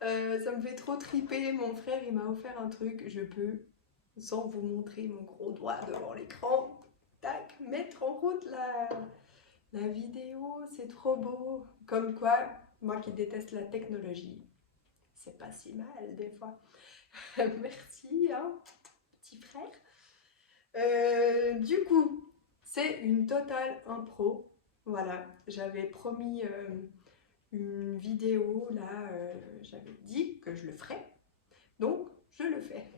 Ça me fait trop triper. Mon frère, il m'a offert un truc. Je peux, sans vous montrer mon gros doigt devant l'écran, tac, mettre en route la vidéo. C'est trop beau. Comme quoi, moi qui déteste la technologie, c'est pas si mal des fois. Merci, hein, petit frère. Du coup, c'est une totale impro. Voilà, j'avais promis une vidéo là, j'avais dit que je le ferais, donc je le fais.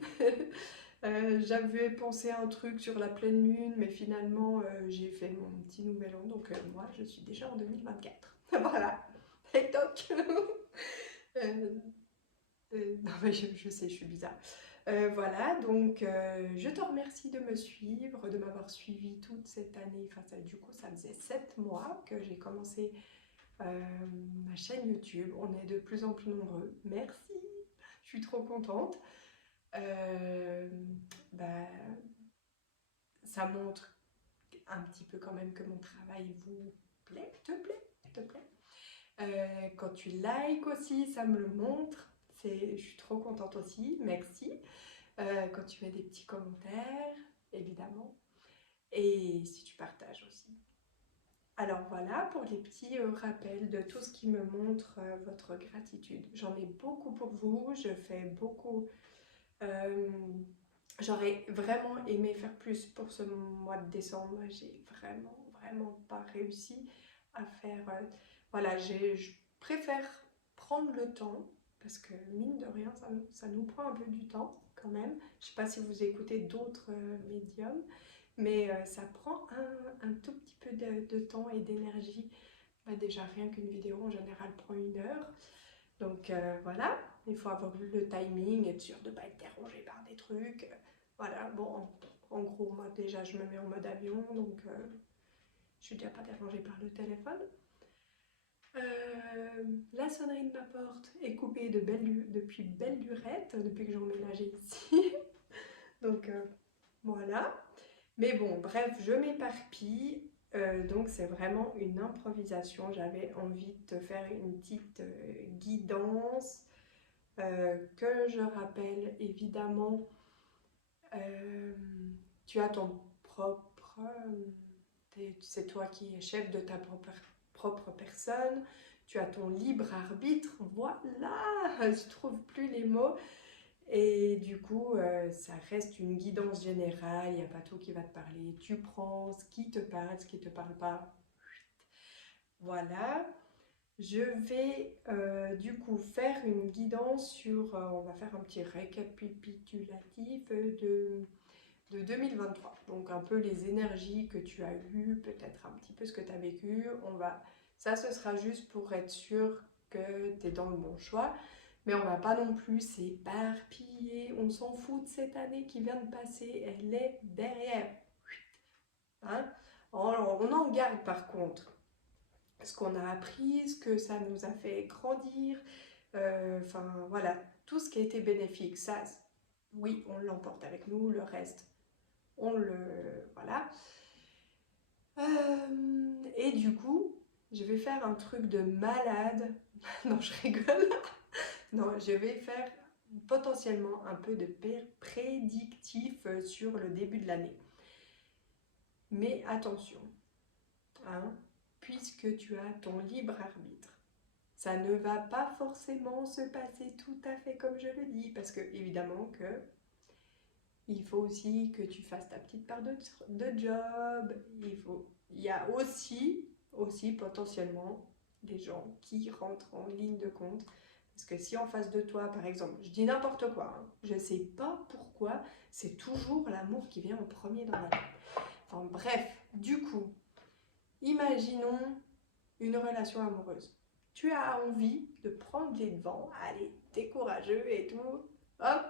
J'avais pensé un truc sur la pleine lune, mais finalement j'ai fait mon petit nouvel an, donc moi je suis déjà en 2024. Voilà, et toc. Euh, non mais je sais, je suis bizarre. Voilà, donc je te remercie de me suivre, de m'avoir suivi toute cette année. Enfin, du coup, ça faisait 7 mois que j'ai commencé ma chaîne YouTube. On est de plus en plus nombreux. Merci, je suis trop contente. Euh, bah, ça montre un petit peu quand même que mon travail vous plaît, te plaît. Quand tu likes aussi, ça me le montre. Je suis trop contente aussi, merci. Quand tu mets des petits commentaires, évidemment, et si tu partages aussi. Alors voilà pour les petits rappels de tout ce qui me montre votre gratitude. J'en ai beaucoup pour vous, je fais beaucoup. euh, J'aurais vraiment aimé faire plus pour ce mois de décembre. J'ai vraiment pas réussi à faire. Voilà, je préfère prendre le temps parce que mine de rien, ça nous prend un peu du temps quand même. Je sais pas si vous écoutez d'autres médiums, mais ça prend un tout petit peu de temps et d'énergie. Bah, déjà, rien qu'une vidéo en général prend 1 heure. Donc voilà, il faut avoir le timing, être sûr de ne pas être dérangé par des trucs. Voilà, bon, en gros, moi déjà, je me mets en mode avion, donc je suis déjà pas dérangée par le téléphone. La sonnerie de ma porte est coupée depuis belle lurette, depuis que j'ai emménagé ici. Donc voilà. Mais bon, bref, je m'éparpille. Donc c'est vraiment une improvisation. J'avais envie de te faire une petite guidance que je rappelle évidemment. euh, Tu as ton propre... c'est toi qui es chef de ta propre personne. Tu as ton libre arbitre. Voilà, je trouve plus les mots. Et du coup, ça reste une guidance générale, il n'y a pas tout qui va te parler. Tu prends ce qui te parle pas. Voilà. Je vais du coup faire une guidance sur, on va faire un petit récapitulatif de 2023. Donc un peu les énergies que tu as eues, peut-être un petit peu ce que tu as vécu. Ça ce sera juste pour être sûr que tu es dans le bon choix. Mais on va pas non plus s'éparpiller, on s'en fout de cette année qui vient de passer, elle est derrière. Hein. On en garde par contre ce qu'on a appris, ce que ça nous a fait grandir, enfin voilà, tout ce qui a été bénéfique, ça, oui, on l'emporte avec nous, le reste, on le... voilà. Et du coup, je vais faire un truc de malade. Non, je rigole. Non, je vais faire potentiellement un peu de prédictif sur le début de l'année. Mais attention, hein, puisque tu as ton libre arbitre, ça ne va pas forcément se passer tout à fait comme je le dis, parce que évidemment que il faut aussi que tu fasses ta petite part de job. Il y a aussi potentiellement des gens qui rentrent en ligne de compte. Parce que si en face de toi, par exemple, je dis n'importe quoi, hein, je ne sais pas pourquoi, c'est toujours l'amour qui vient en premier dans ma tête. Enfin bref, du coup, imaginons une relation amoureuse. Tu as envie de prendre les devants, allez, t'es courageux et tout, hop,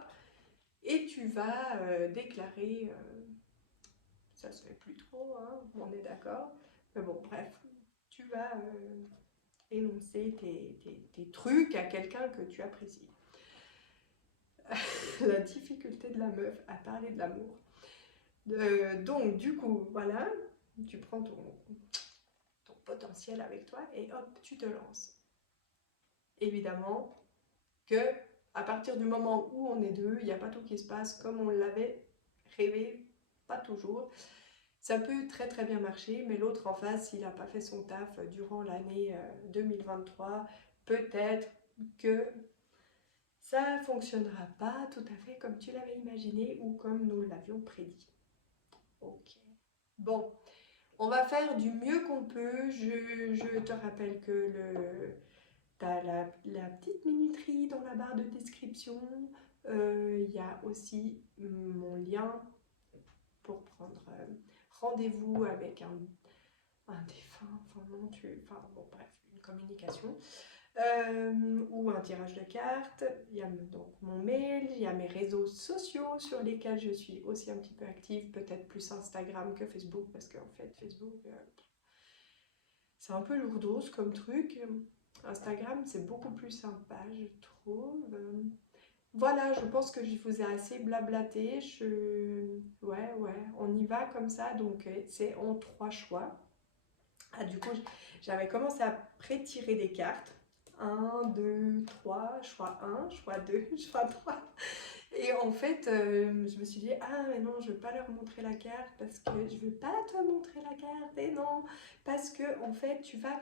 et tu vas déclarer, ça se fait plus trop, hein, on est d'accord, mais bon, bref, tu vas énoncer tes trucs à quelqu'un que tu apprécies. La difficulté de la meuf à parler de l'amour. Donc, du coup, voilà, tu prends ton potentiel avec toi et hop, tu te lances. évidemment que à partir du moment où on est deux, il n'y a pas tout qui se passe comme on l'avait rêvé, pas toujours. Ça peut très très bien marcher, mais l'autre en face, s'il n'a pas fait son taf durant l'année 2023, peut-être que ça ne fonctionnera pas tout à fait comme tu l'avais imaginé ou comme nous l'avions prédit. Ok. Bon, on va faire du mieux qu'on peut. Je te rappelle que tu as la petite minuterie dans la barre de description. Il y a aussi mon lien pour prendre rendez-vous avec un défunt, enfin non, bon bref, une communication. Ou un tirage de cartes. Il y a donc mon mail, il y a mes réseaux sociaux sur lesquels je suis aussi un petit peu active, peut-être plus Instagram que Facebook, parce qu'en fait Facebook, c'est un peu lourdos comme truc. Instagram, c'est beaucoup plus sympa, je trouve. Voilà, je pense que je vous ai assez blablaté. Ouais, on y va comme ça, donc c'est en 3 choix. Ah, du coup, j'avais commencé à pré-tirer des cartes. 1, 2, 3, choix 1, choix 2, choix 3. Et en fait, je me suis dit, ah mais non, je ne veux pas leur montrer la carte parce que je ne veux pas te montrer la carte. Et non, parce que en fait, tu vas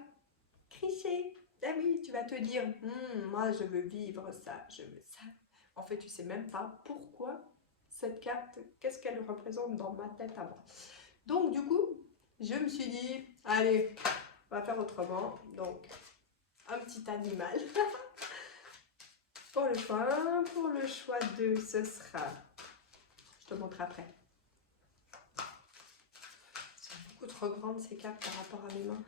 cricher. Ah oui, tu vas te dire, moi je veux vivre ça, je veux ça. En fait, tu sais même pas pourquoi cette carte, qu'est-ce qu'elle représente dans ma tête à moi. Donc du coup, je me suis dit, allez, on va faire autrement. Donc, un petit animal. Pour le choix 2, ce sera... Je te montre après. C'est beaucoup trop grande ces cartes par rapport à mes mains.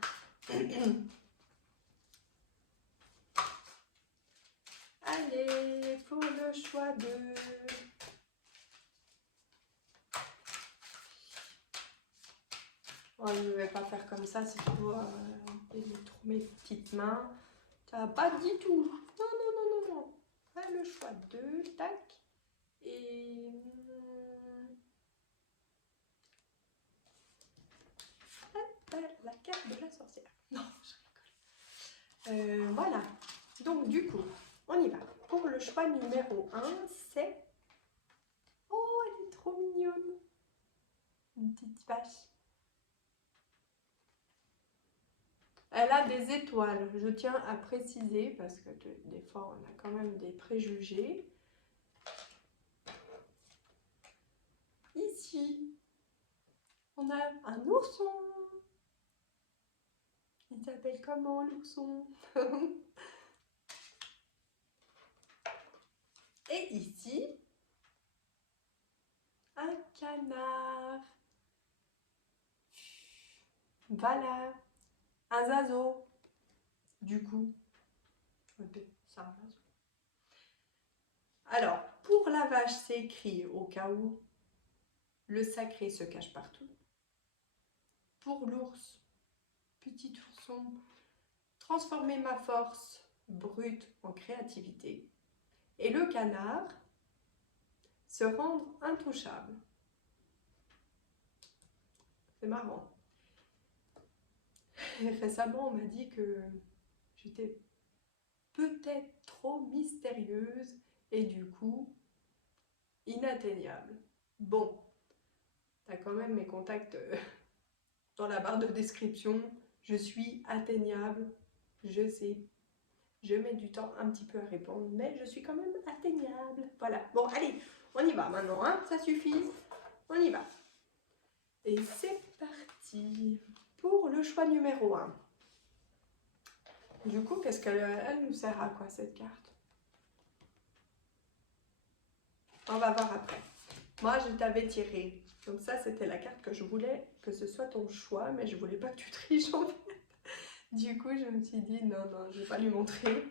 Allez, pour le choix 2. Oh, je ne vais pas faire comme ça, c'est trop mes petites mains. Ça va pas du tout. Non, non, non, non, non. Ah, le choix 2, tac. Et... la carte de la sorcière. Non, je rigole. Voilà. Donc, du coup, on y va. Pour le choix numéro 1, c'est... Oh, elle est trop mignonne. Une petite vache. Elle a des étoiles. Je tiens à préciser, parce que des fois, on a quand même des préjugés. Ici, on a un ourson. Il s'appelle comment, l'ourson? Et ici, un canard. Voilà, un zazo. Du coup, c'est un zazo. Alors, pour la vache, c'est écrit au cas où le sacré se cache partout. Pour l'ours, petit ourson, transformer ma force brute en créativité. Et le canard, se rendre intouchable. C'est marrant. Récemment, on m'a dit que j'étais peut-être trop mystérieuse et du coup inatteignable. Bon, t'as quand même mes contacts dans la barre de description. Je suis atteignable, je sais. Je mets du temps un petit peu à répondre, mais je suis quand même atteignable. Voilà. Bon, allez, on y va maintenant, hein, ça suffit. On y va. Et c'est parti pour le choix numéro 1. Du coup, qu'est-ce qu'elle nous sert à quoi cette carte? On va voir après. Moi, je t'avais tiré. Donc ça, c'était la carte que je voulais que ce soit ton choix, mais je voulais pas que tu triches en fait. Du coup, je me suis dit, non, non, je vais pas lui montrer.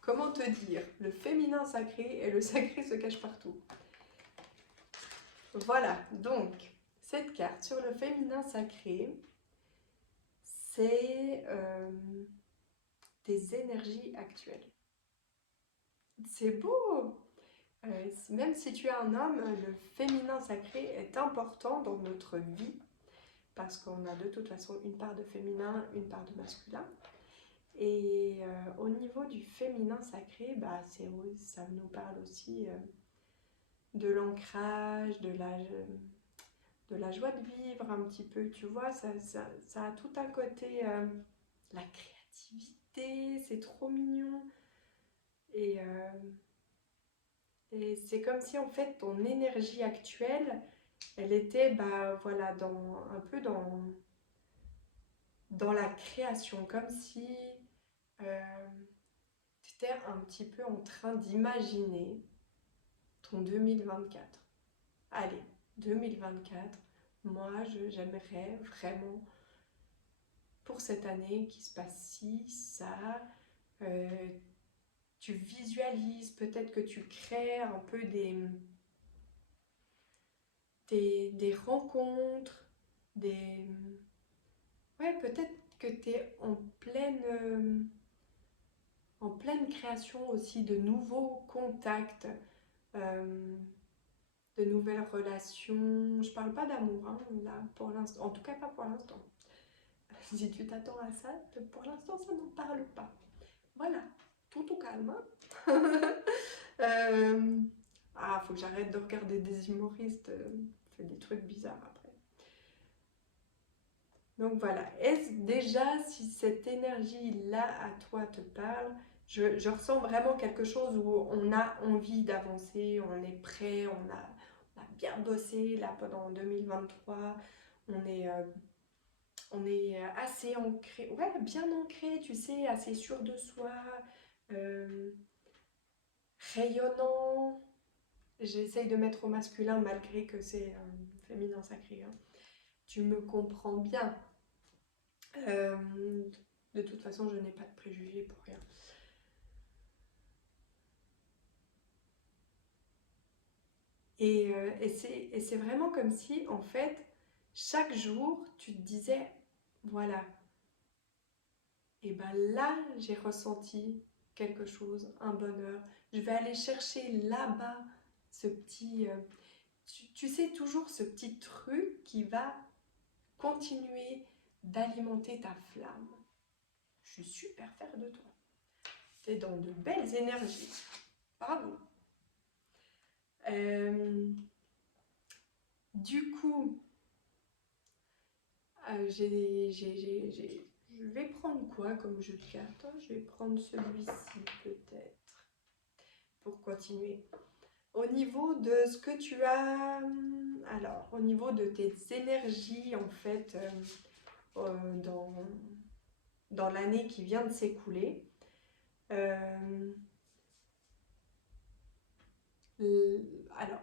Comment te dire? Le féminin sacré et le sacré se cachent partout. Voilà, donc, cette carte sur le féminin sacré, c'est des énergies actuelles. C'est beau! Même si tu es un homme, le féminin sacré est important dans notre vie parce qu'on a de toute façon une part de féminin, une part de masculin. Et au niveau du féminin sacré, bah, ça nous parle aussi de l'ancrage, de la joie de vivre un petit peu, tu vois, ça a tout un côté, la créativité, c'est trop mignon. Et, et c'est comme si en fait ton énergie actuelle, elle était bah, voilà, un peu dans la création, comme si tu étais un petit peu en train d'imaginer ton 2024. Allez, 2024, moi j'aimerais vraiment pour cette année qu'il se passe ci, ça. Euh, Tu visualises, peut-être que tu crées un peu des rencontres, des... Ouais, peut-être que tu es en pleine création aussi de nouveaux contacts, euh, de nouvelles relations. Je parle pas d'amour, hein, là, pour l'instant. En tout cas, pas pour l'instant. Si tu t'attends à ça, pour l'instant, ça n'en parle pas. Voilà, tout au calme. Hein. Euh, Ah, faut que j'arrête de regarder des humoristes, fait des trucs bizarres après. Donc voilà, est-ce déjà si cette énergie-là à toi te parle, je ressens vraiment quelque chose où on a envie d'avancer, on est prêt, on a bien bossé là pendant 2023, on est assez ancré, ouais, bien ancré, tu sais, assez sûr de soi, euh, rayonnant. J'essaye de mettre au masculin malgré que c'est féminin sacré. Hein. Tu me comprends bien. Euh, de toute façon, je n'ai pas de préjugés pour rien. Et c'est vraiment comme si, en fait, chaque jour, tu te disais, voilà, et ben là, j'ai ressenti quelque chose, un bonheur. Je vais aller chercher là-bas ce petit... tu sais, toujours ce petit truc qui va continuer d'alimenter ta flamme. Je suis super fière de toi. Tu es dans de belles énergies. Bravo. Euh, du coup, je vais prendre quoi comme jeu de cartes? Je vais prendre celui-ci peut-être pour continuer. Au niveau de ce que tu as, alors au niveau de tes énergies en fait dans l'année qui vient de s'écouler, euh, alors,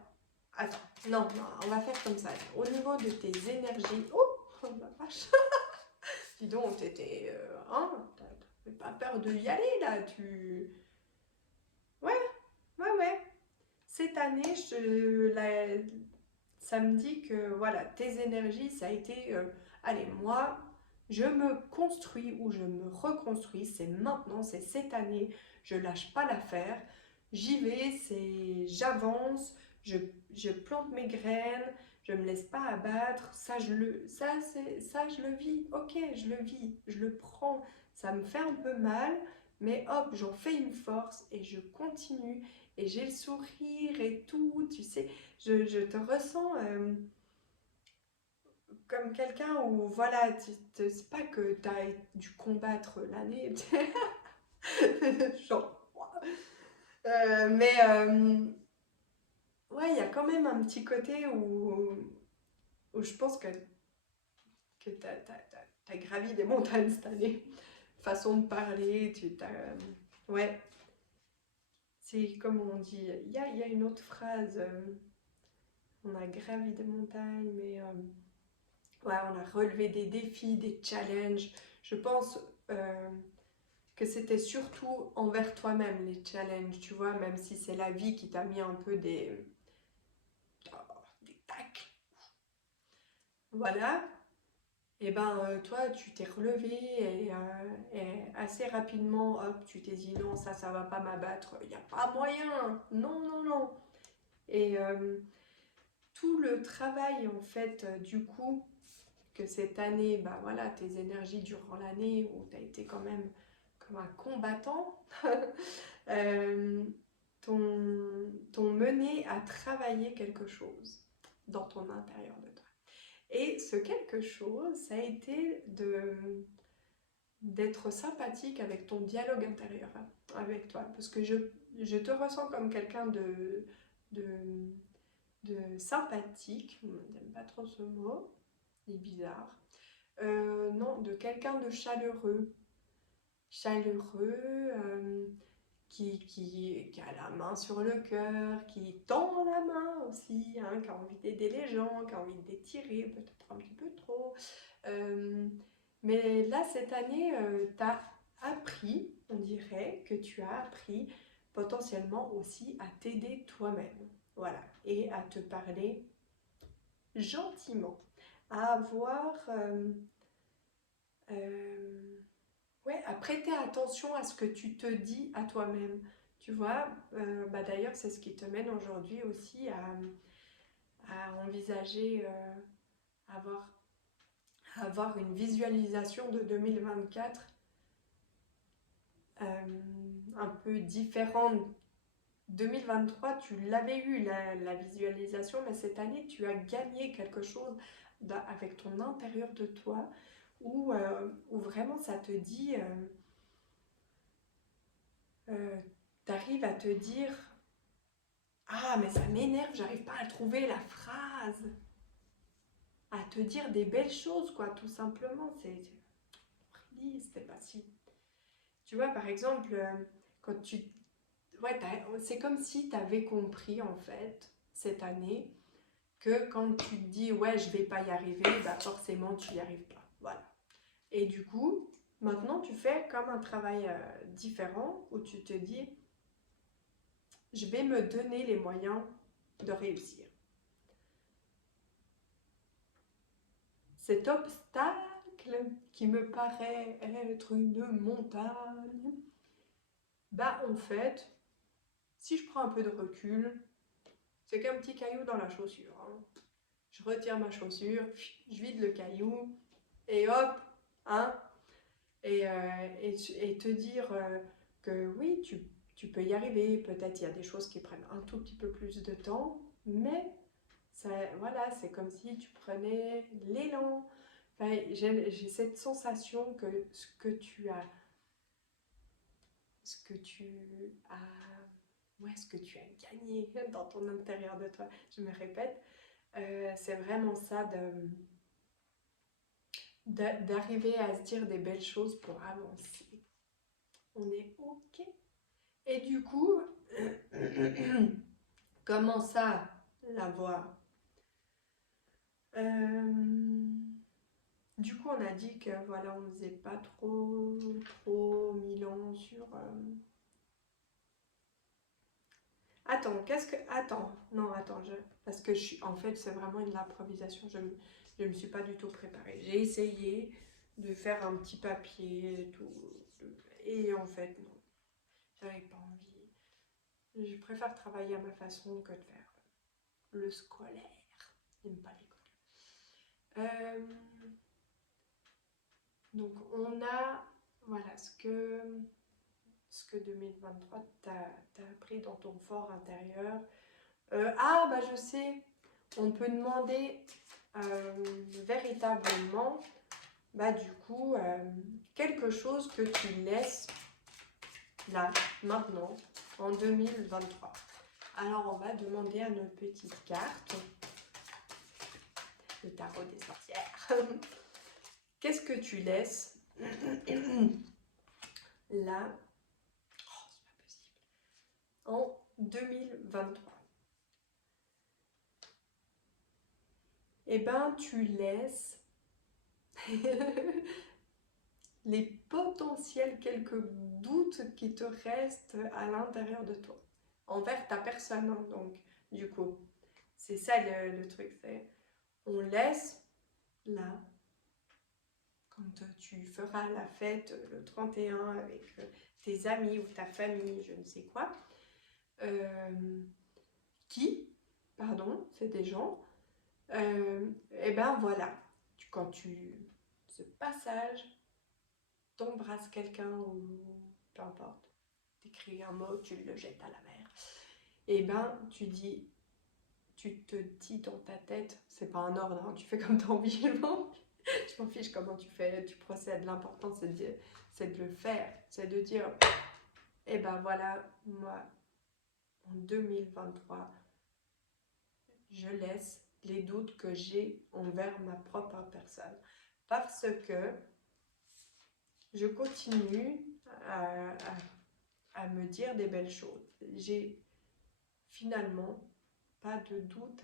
attends, non, on va faire comme ça. Au niveau de tes énergies, oh la vache, dis donc, t'étais, hein, t'avais pas peur de y aller là, ouais, ouais, ouais. Cette année, ça me dit que voilà, tes énergies, ça a été, allez, moi, je me construis ou je me reconstruis, c'est maintenant, c'est cette année, je lâche pas l'affaire, j'y vais, j'avance, je plante mes graines, je me laisse pas abattre, ça je le vis, ok, je le vis, je le prends, ça me fait un peu mal, mais hop, j'en fais une force et je continue et j'ai le sourire et tout, tu sais, je te ressens comme quelqu'un où, voilà, c'est pas que tu as dû combattre l'année, genre, mais ouais, il y a quand même un petit côté où je pense que tu as gravi des montagnes cette année. Façon de parler, ouais, c'est comme on dit, il y a une autre phrase, on a gravi des montagnes, mais ouais, on a relevé des défis, des challenges. Je pense que c'était surtout envers toi-même les challenges, tu vois, même si c'est la vie qui t'a mis un peu des tacles. Voilà. Et ben toi, tu t'es relevé et assez rapidement, hop, tu t'es dit non, ça va pas m'abattre, il n'y a pas moyen, non, non, non. Et tout le travail, en fait, du coup, que cette année, bah voilà, tes énergies durant l'année où tu as été quand même comme un combattant, t'ont mené à travailler quelque chose dans ton intérieur de toi. Et ce quelque chose, ça a été d'être sympathique avec ton dialogue intérieur, avec toi. Parce que je te ressens comme quelqu'un de, de sympathique, j'aime pas trop ce mot, il est bizarre. Non, de quelqu'un de chaleureux. Chaleureux, qui a la main sur le cœur, qui tend la main aussi, hein, qui a envie d'aider les gens, qui a envie d'étirer, peut-être un petit peu trop. Mais là, cette année, tu as appris, on dirait que tu as appris potentiellement aussi à t'aider toi-même. Voilà, et à te parler gentiment, à avoir... ouais, à prêter attention à ce que tu te dis à toi-même. Tu vois, bah d'ailleurs, c'est ce qui te mène aujourd'hui aussi à envisager avoir une visualisation de 2024 un peu différente. 2023, tu l'avais eu la visualisation, mais cette année, tu as gagné quelque chose avec ton intérieur de toi où vraiment ça te dit... t'arrives à te dire ah mais ça m'énerve, j'arrive pas à trouver la phrase, à te dire des belles choses quoi, tout simplement. C'était pas si, tu vois, par exemple, quand tu ouais, c'est comme si tu avais compris en fait cette année que quand tu te dis ouais je vais pas y arriver, bah forcément tu y arrives pas, voilà. Et du coup maintenant tu fais comme un travail différent où tu te dis je vais me donner les moyens de réussir. Cet obstacle qui me paraît être une montagne, bah en fait, si je prends un peu de recul, c'est qu'un petit caillou dans la chaussure. Hein. Je retire ma chaussure, je vide le caillou, et hop, hein, et te dire que oui, tu peux y arriver. Peut-être il y a des choses qui prennent un tout petit peu plus de temps, mais ça, voilà, c'est comme si tu prenais l'élan. Enfin, j'ai cette sensation que ce que tu as, ouais, ce que tu as gagné dans ton intérieur de toi, je me répète, c'est vraiment ça d'arriver à se dire des belles choses pour avancer. On est OK. Et du coup, comment ça, l'avoir Du coup, on a dit que voilà, on faisait pas trop Milan sur. Attends, attends, non, attends, parce que en fait, c'est vraiment une improvisation. Je me suis pas du tout préparée. J'ai essayé de faire un petit papier et tout, et en fait, non, j'avais pas envie. Je préfère travailler à ma façon que de faire le scolaire. J'aime pas l'école. Donc on a, voilà, ce que 2023 t'a appris dans ton fort intérieur. Ah, bah je sais, on peut demander véritablement, bah du coup, quelque chose que tu laisses là, maintenant, en 2023. Alors on va demander à notre petite carte, le tarot des sorcières. Qu'est-ce que tu laisses là, oh, c'est pas possible, en 2023? Eh ben, tu laisses les potentiels quelques doutes qui te restent à l'intérieur de toi, envers ta personne. Hein, donc, du coup, c'est ça le truc, c'est on laisse là, quand tu feras la fête le 31 avec tes amis ou ta famille, je ne sais quoi, pardon, c'est des gens, et ben voilà, ce passage, t'embrasses quelqu'un ou peu importe, t'écris un mot, tu le jettes à la mer, et ben tu te dis dans ta tête, c'est pas un ordre, hein, tu fais comme t'as envie, je m'en fiche comment tu procèdes, l'important c'est de le faire, c'est de dire, et ben voilà, moi, en 2023, je laisse les doutes que j'ai envers ma propre personne, parce que je continue à me dire des belles choses. J'ai finalement pas de doute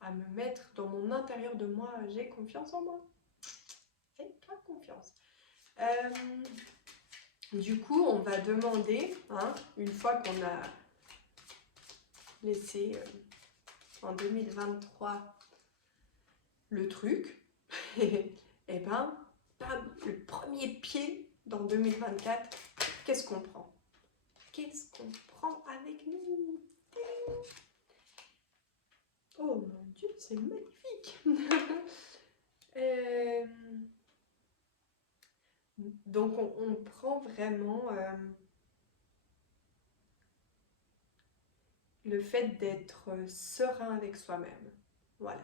à me mettre dans mon intérieur de moi. J'ai confiance en moi. Fais-toi confiance. Du coup, on va demander, hein, une fois qu'on a laissé en 2023 le truc, et ben, le premier pied dans 2024, qu'est-ce qu'on prend? Qu'est-ce qu'on prend avec nous? Oh mon Dieu, c'est magnifique. Donc on prend vraiment le fait d'être serein avec soi-même. Voilà.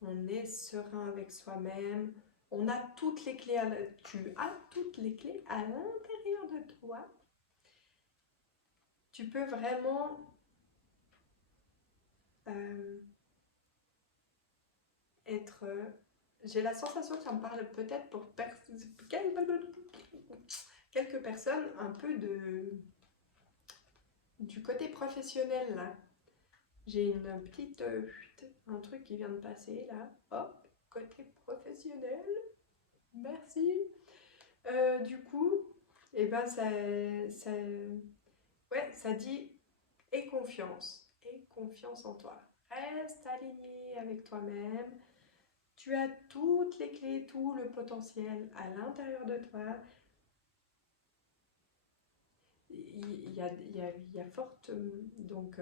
On est serein avec soi-même. On a toutes les clés, tu as toutes les clés à l'intérieur de toi. Tu peux vraiment être... j'ai la sensation que ça me parle peut-être pour quelques personnes un peu du côté professionnel là. J'ai une petite... un truc qui vient de passer là. Hop, côté professionnel. Merci. Du coup, et ben ça dit aie confiance en toi. Reste aligné avec toi-même. Tu as toutes les clés, tout le potentiel à l'intérieur de toi. Il y a forte... Donc,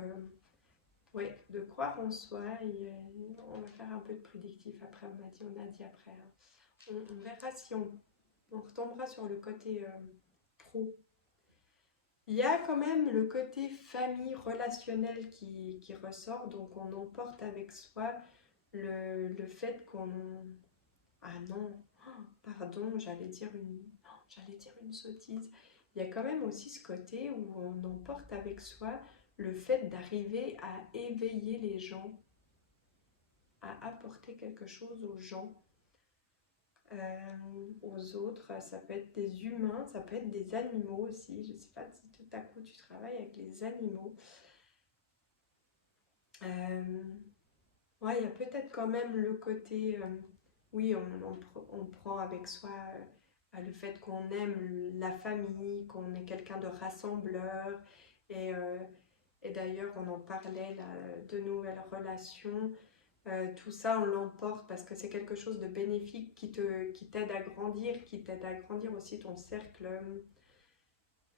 ouais, de croire en soi. Et, on va faire un peu de prédictif après, on a dit après. Hein. On verra si on retombera sur le côté pro. Il y a quand même le côté famille relationnel qui ressort, donc on emporte avec soi le fait qu'on... Ah non, pardon, j'allais dire une sottise. Il y a quand même aussi ce côté où on emporte avec soi le fait d'arriver à éveiller les gens, à apporter quelque chose aux gens, aux autres. Ça peut être des humains, ça peut être des animaux aussi. Je ne sais pas si tout à coup tu travailles avec les animaux. Ouais, il y a peut-être quand même le côté, oui, on prend avec soi le fait qu'on aime la famille, qu'on est quelqu'un de rassembleur. Et d'ailleurs, on en parlait là, de nouvelles relations. Tout ça, on l'emporte parce que c'est quelque chose de bénéfique qui t'aide à grandir, qui t'aide à grandir aussi ton cercle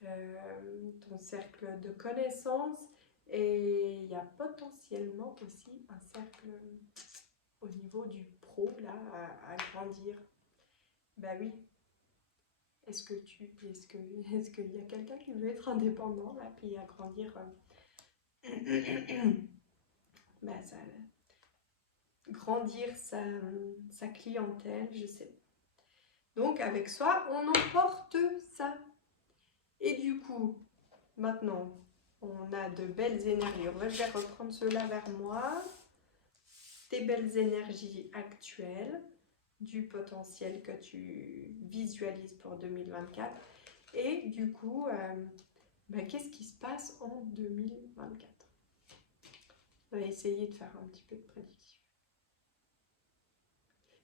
de connaissances. Et il y a potentiellement aussi un cercle au niveau du pro là à grandir. Bah oui. Est-ce qu'il y a quelqu'un qui veut être indépendant là puis agrandir bah, grandir sa clientèle, je sais. Donc avec soi, on emporte ça. Et du coup, maintenant, on a de belles énergies. Je vais reprendre cela vers moi. Tes belles énergies actuelles, du potentiel que tu visualises pour 2024. Et du coup, qu'est-ce qui se passe en 2024? On va essayer de faire un petit peu de prédiction.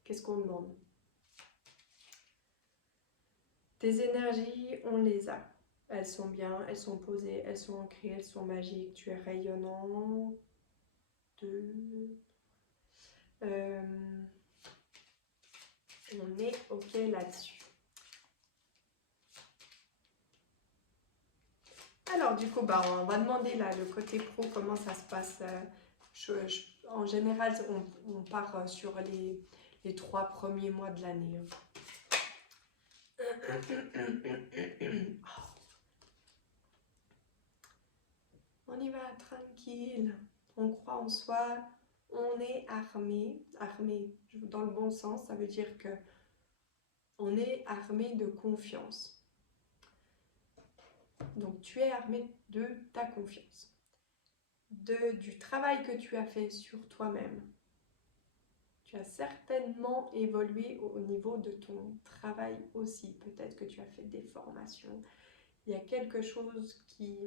Qu'est-ce qu'on demande? Tes énergies, on les a. Elles sont bien, elles sont posées, elles sont ancrées, elles sont magiques. Tu es rayonnant. On est OK là-dessus. Alors du coup, on va demander là le côté pro, comment ça se passe. En général, on part sur les 3 premiers mois de l'année. On y va tranquille, on croit en soi, on est armé, dans le bon sens, ça veut dire que on est armé de confiance. Donc tu es armé de ta confiance, du travail que tu as fait sur toi-même. Tu as certainement évolué au niveau de ton travail aussi. Peut-être que tu as fait des formations. Il y a quelque chose qui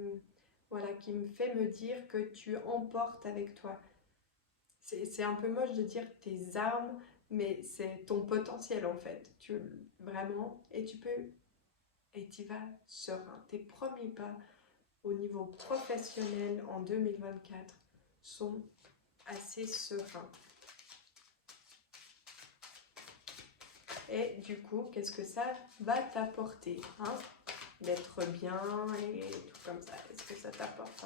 me fait me dire que tu emportes avec toi. C'est un peu moche de dire tes armes, mais c'est ton potentiel en fait. Vraiment, et tu vas serein. Tes premiers pas au niveau professionnel en 2024 sont assez sereins. Et du coup, qu'est-ce que ça va t'apporter, hein? D'être bien et tout comme ça. Est-ce que ça t'apporte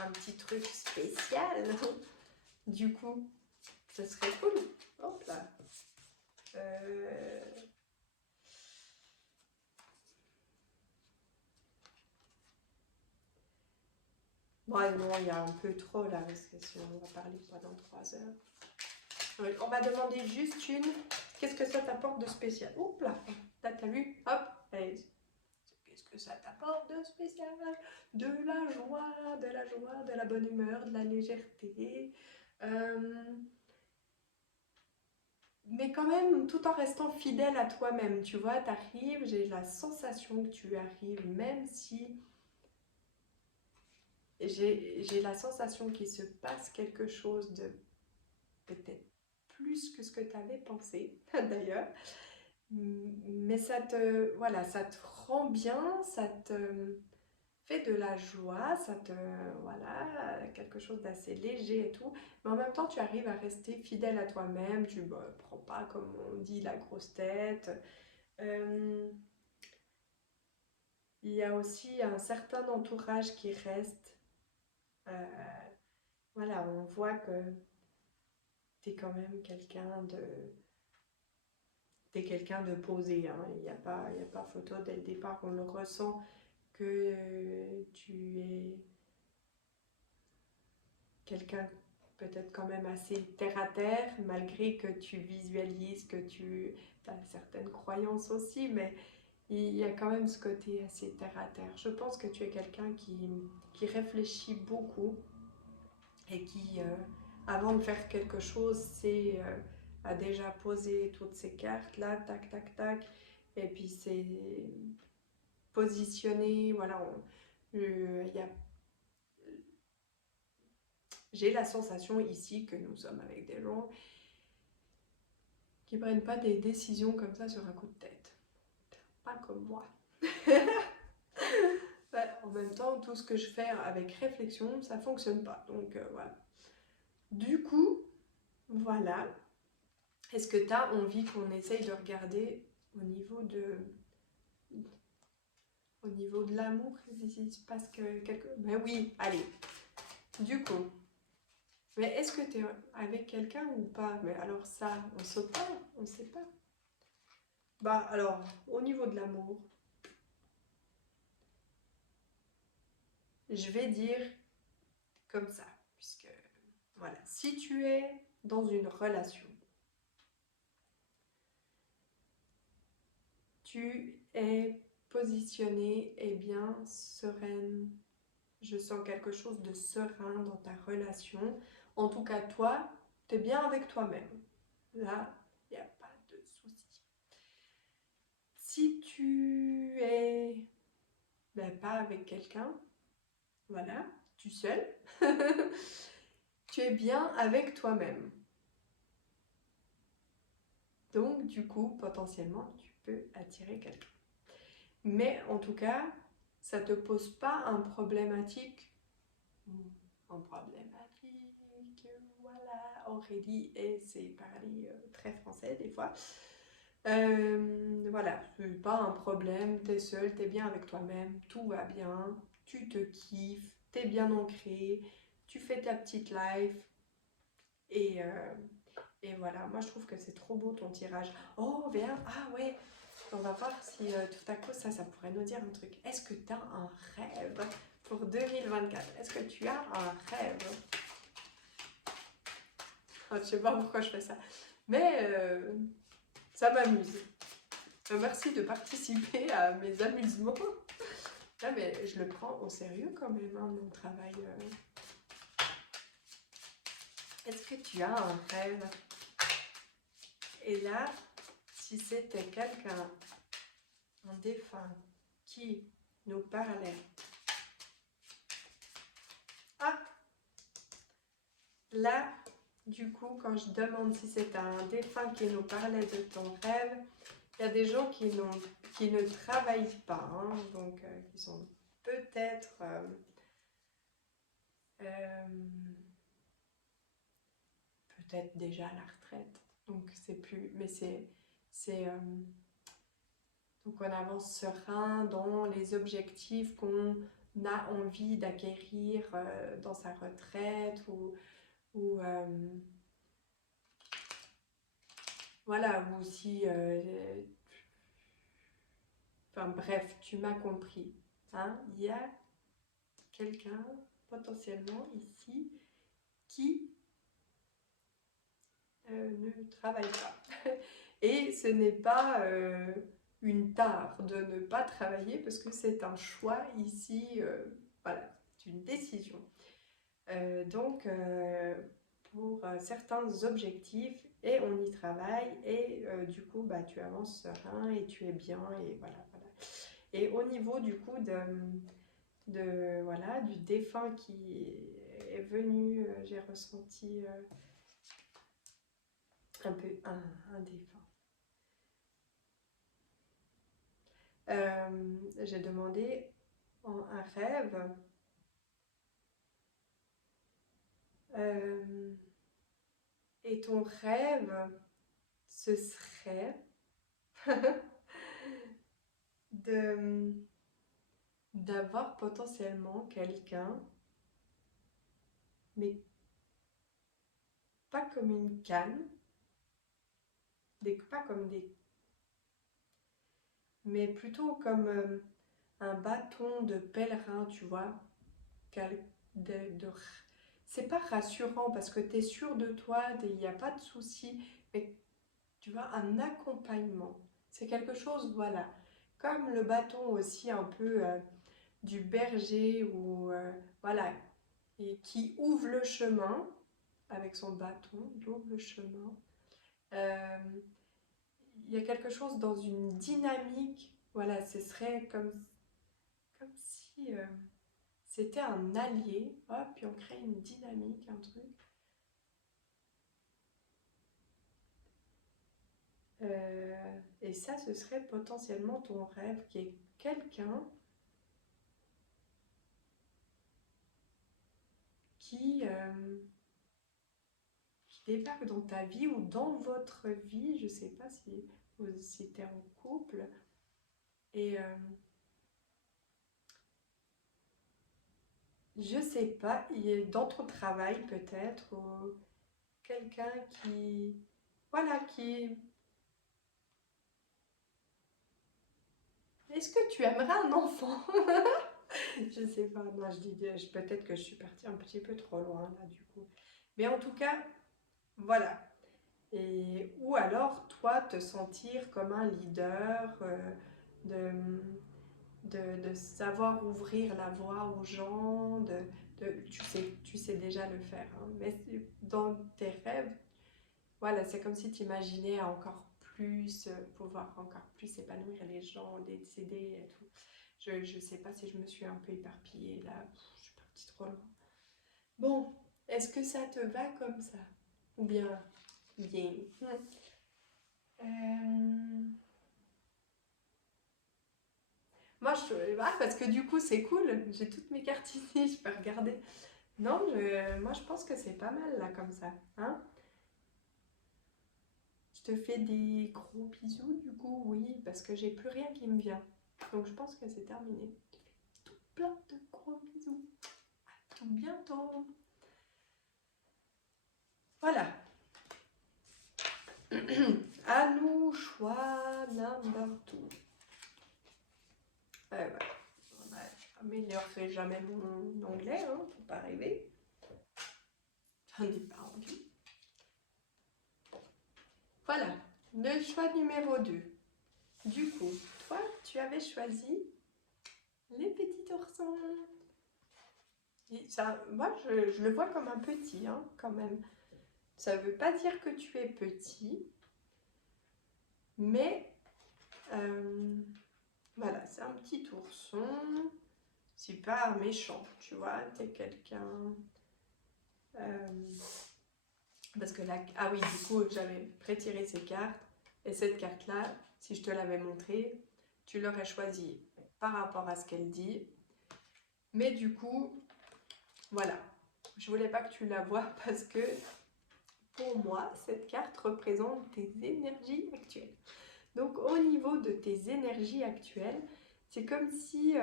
un petit truc spécial? Du coup, ce serait cool. Hop là. Bon, non, il y a un peu trop là, parce que sinon on va parler pendant 3 heures. Donc, on va demander juste une. Qu'est-ce que ça t'apporte de spécial? Hop là, t'as vu? Hop, allez. Qu'est-ce que ça t'apporte de spécial? De la joie, de la bonne humeur, de la légèreté. Mais quand même, tout en restant fidèle à toi-même, tu vois, t'arrives, j'ai la sensation que tu arrives, même si j'ai la sensation qu'il se passe quelque chose de peut-être plus que ce que tu avais pensé, d'ailleurs. Mais ça te, voilà, ça te rend bien, ça te fait de la joie, ça te, voilà, quelque chose d'assez léger et tout. Mais en même temps, tu arrives à rester fidèle à toi-même, tu ne prends pas, comme on dit, la grosse tête. Il y a aussi un certain entourage qui reste. Voilà, on voit que tu es quand même quelqu'un de posé, hein. Il n'y a pas photo dès le départ, on le ressent que tu es quelqu'un peut-être quand même assez terre à terre, malgré que tu visualises, que tu as certaines croyances aussi, mais il y a quand même ce côté assez terre à terre. Je pense que tu es quelqu'un qui réfléchit beaucoup et qui, avant de faire quelque chose, a déjà posé toutes ces cartes là, tac, tac, tac, et puis c'est positionné, voilà, j'ai la sensation ici que nous sommes avec des gens qui ne prennent pas des décisions comme ça sur un coup de tête. Pas comme moi. En même temps, tout ce que je fais avec réflexion, ça ne fonctionne pas. Donc voilà. Du coup, voilà. Est-ce que tu as envie qu'on essaye de regarder au niveau de l'amour, s'il se passe quelque... Ben oui, allez. Du coup, mais est-ce que tu es avec quelqu'un ou pas? Mais alors ça, on saute pas, on ne sait pas. Bah alors, au niveau de l'amour, je vais dire comme ça, puisque voilà, si tu es dans une relation, tu es positionnée et bien sereine. Je sens quelque chose de serein dans ta relation. En tout cas, toi, tu es bien avec toi-même. Là, il n'y a pas de souci. Si tu es pas avec quelqu'un, voilà, tu seul, tu es bien avec toi-même. Donc, du coup, potentiellement, tu peux attirer quelqu'un. Mais en tout cas, ça ne te pose pas un problématique. Voilà, Aurélie, et c'est parler très français des fois. Voilà, c'est pas un problème, t'es seul, t'es bien avec toi-même, tout va bien, tu te kiffes, t'es bien ancré, tu fais ta petite life, et Et voilà, moi je trouve que c'est trop beau ton tirage. Oh, viens, ah ouais, on va voir si tout à coup ça pourrait nous dire un truc. Est-ce que tu as un rêve pour 2024? Est-ce que tu as un rêve? Je ne sais pas pourquoi je fais ça, mais ça m'amuse. Merci de participer à mes amusements. Ah, mais je le prends au sérieux quand même, hein, mon travail. Est-ce que tu as un rêve? Et là, si c'était quelqu'un, un défunt, qui nous parlait. Ah! Là, du coup, quand je demande si c'est un défunt qui nous parlait de ton rêve, il y a des gens qui ne travaillent pas, hein, donc qui sont peut-être peut-être déjà à la retraite. Donc c'est plus, mais donc on avance serein dans les objectifs qu'on a envie d'acquérir dans sa retraite ou voilà, ou si enfin bref, tu m'as compris, hein. Il y a quelqu'un potentiellement ici qui ne travaille pas. Et ce n'est pas une tare de ne pas travailler parce que c'est un choix ici, voilà, c'est une décision. Donc, pour certains objectifs, et on y travaille, et du coup, bah, tu avances serein et tu es bien, et voilà, voilà. Et au niveau du coup voilà, du défunt qui est venu, j'ai ressenti un peu un défunt. J'ai demandé en un rêve et ton rêve ce serait de d'avoir potentiellement quelqu'un, mais pas comme une canne, pas comme des, mais plutôt comme un bâton de pèlerin, tu vois. De, de- c'est pas rassurant parce que tu es sûr de toi, il n'y a pas de souci, mais tu vois, un accompagnement. C'est quelque chose, voilà, comme le bâton aussi un peu du berger ou voilà, et qui ouvre le chemin avec son bâton, il ouvre le chemin. Euh, il y a quelque chose dans une dynamique, voilà, ce serait comme si c'était un allié, hop, puis on crée une dynamique, un truc. Et ça, ce serait potentiellement ton rêve, qui est quelqu'un qui, qui débarque dans ta vie ou dans votre vie, je ne sais pas si vous étiez en couple, et je sais pas, dans ton travail peut-être, ou quelqu'un qui, voilà, qui... Est-ce que tu aimerais un enfant? Je sais pas, non, je dis, peut-être que je suis partie un petit peu trop loin là du coup. Mais en tout cas, voilà. Et, ou alors, toi, te sentir comme un leader, de, de savoir ouvrir la voie aux gens, tu sais déjà le faire, hein, mais dans tes rêves, voilà, c'est comme si tu imaginais encore plus, pouvoir encore plus épanouir les gens, les aider et tout. Je ne sais pas si je me suis un peu éparpillée là, je suis partie trop loin. Bon, est-ce que ça te va comme ça? Ou bien, bien. Euh, Moi, parce que du coup, c'est cool. J'ai toutes mes cartes ici, je peux regarder. Non, moi, je pense que c'est pas mal là, comme ça. Hein? Je te fais des gros bisous, du coup, oui, parce que j'ai plus rien qui me vient. Donc, je pense que c'est terminé. Je te fais tout plein de gros bisous. À tout bientôt. Voilà. À nous, choix number 2. Voilà. Je n'améliorerai jamais mon anglais, hein, faut pas rêver. J'en ai pas envie. Voilà, le choix numéro 2. Du coup, toi, tu avais choisi les petits oursons. Et ça, moi, je le vois comme un petit, hein, quand même. Ça ne veut pas dire que tu es petit, mais voilà, c'est un petit ourson. C'est pas méchant, tu vois, t'es quelqu'un... parce que là, ah oui, du coup, j'avais prétiré ces cartes. Et cette carte-là, si je te l'avais montrée, tu l'aurais choisie par rapport à ce qu'elle dit. Mais du coup, voilà. Je voulais pas que tu la vois parce que pour moi, cette carte représente tes énergies actuelles. Donc au niveau de tes énergies actuelles, c'est comme si,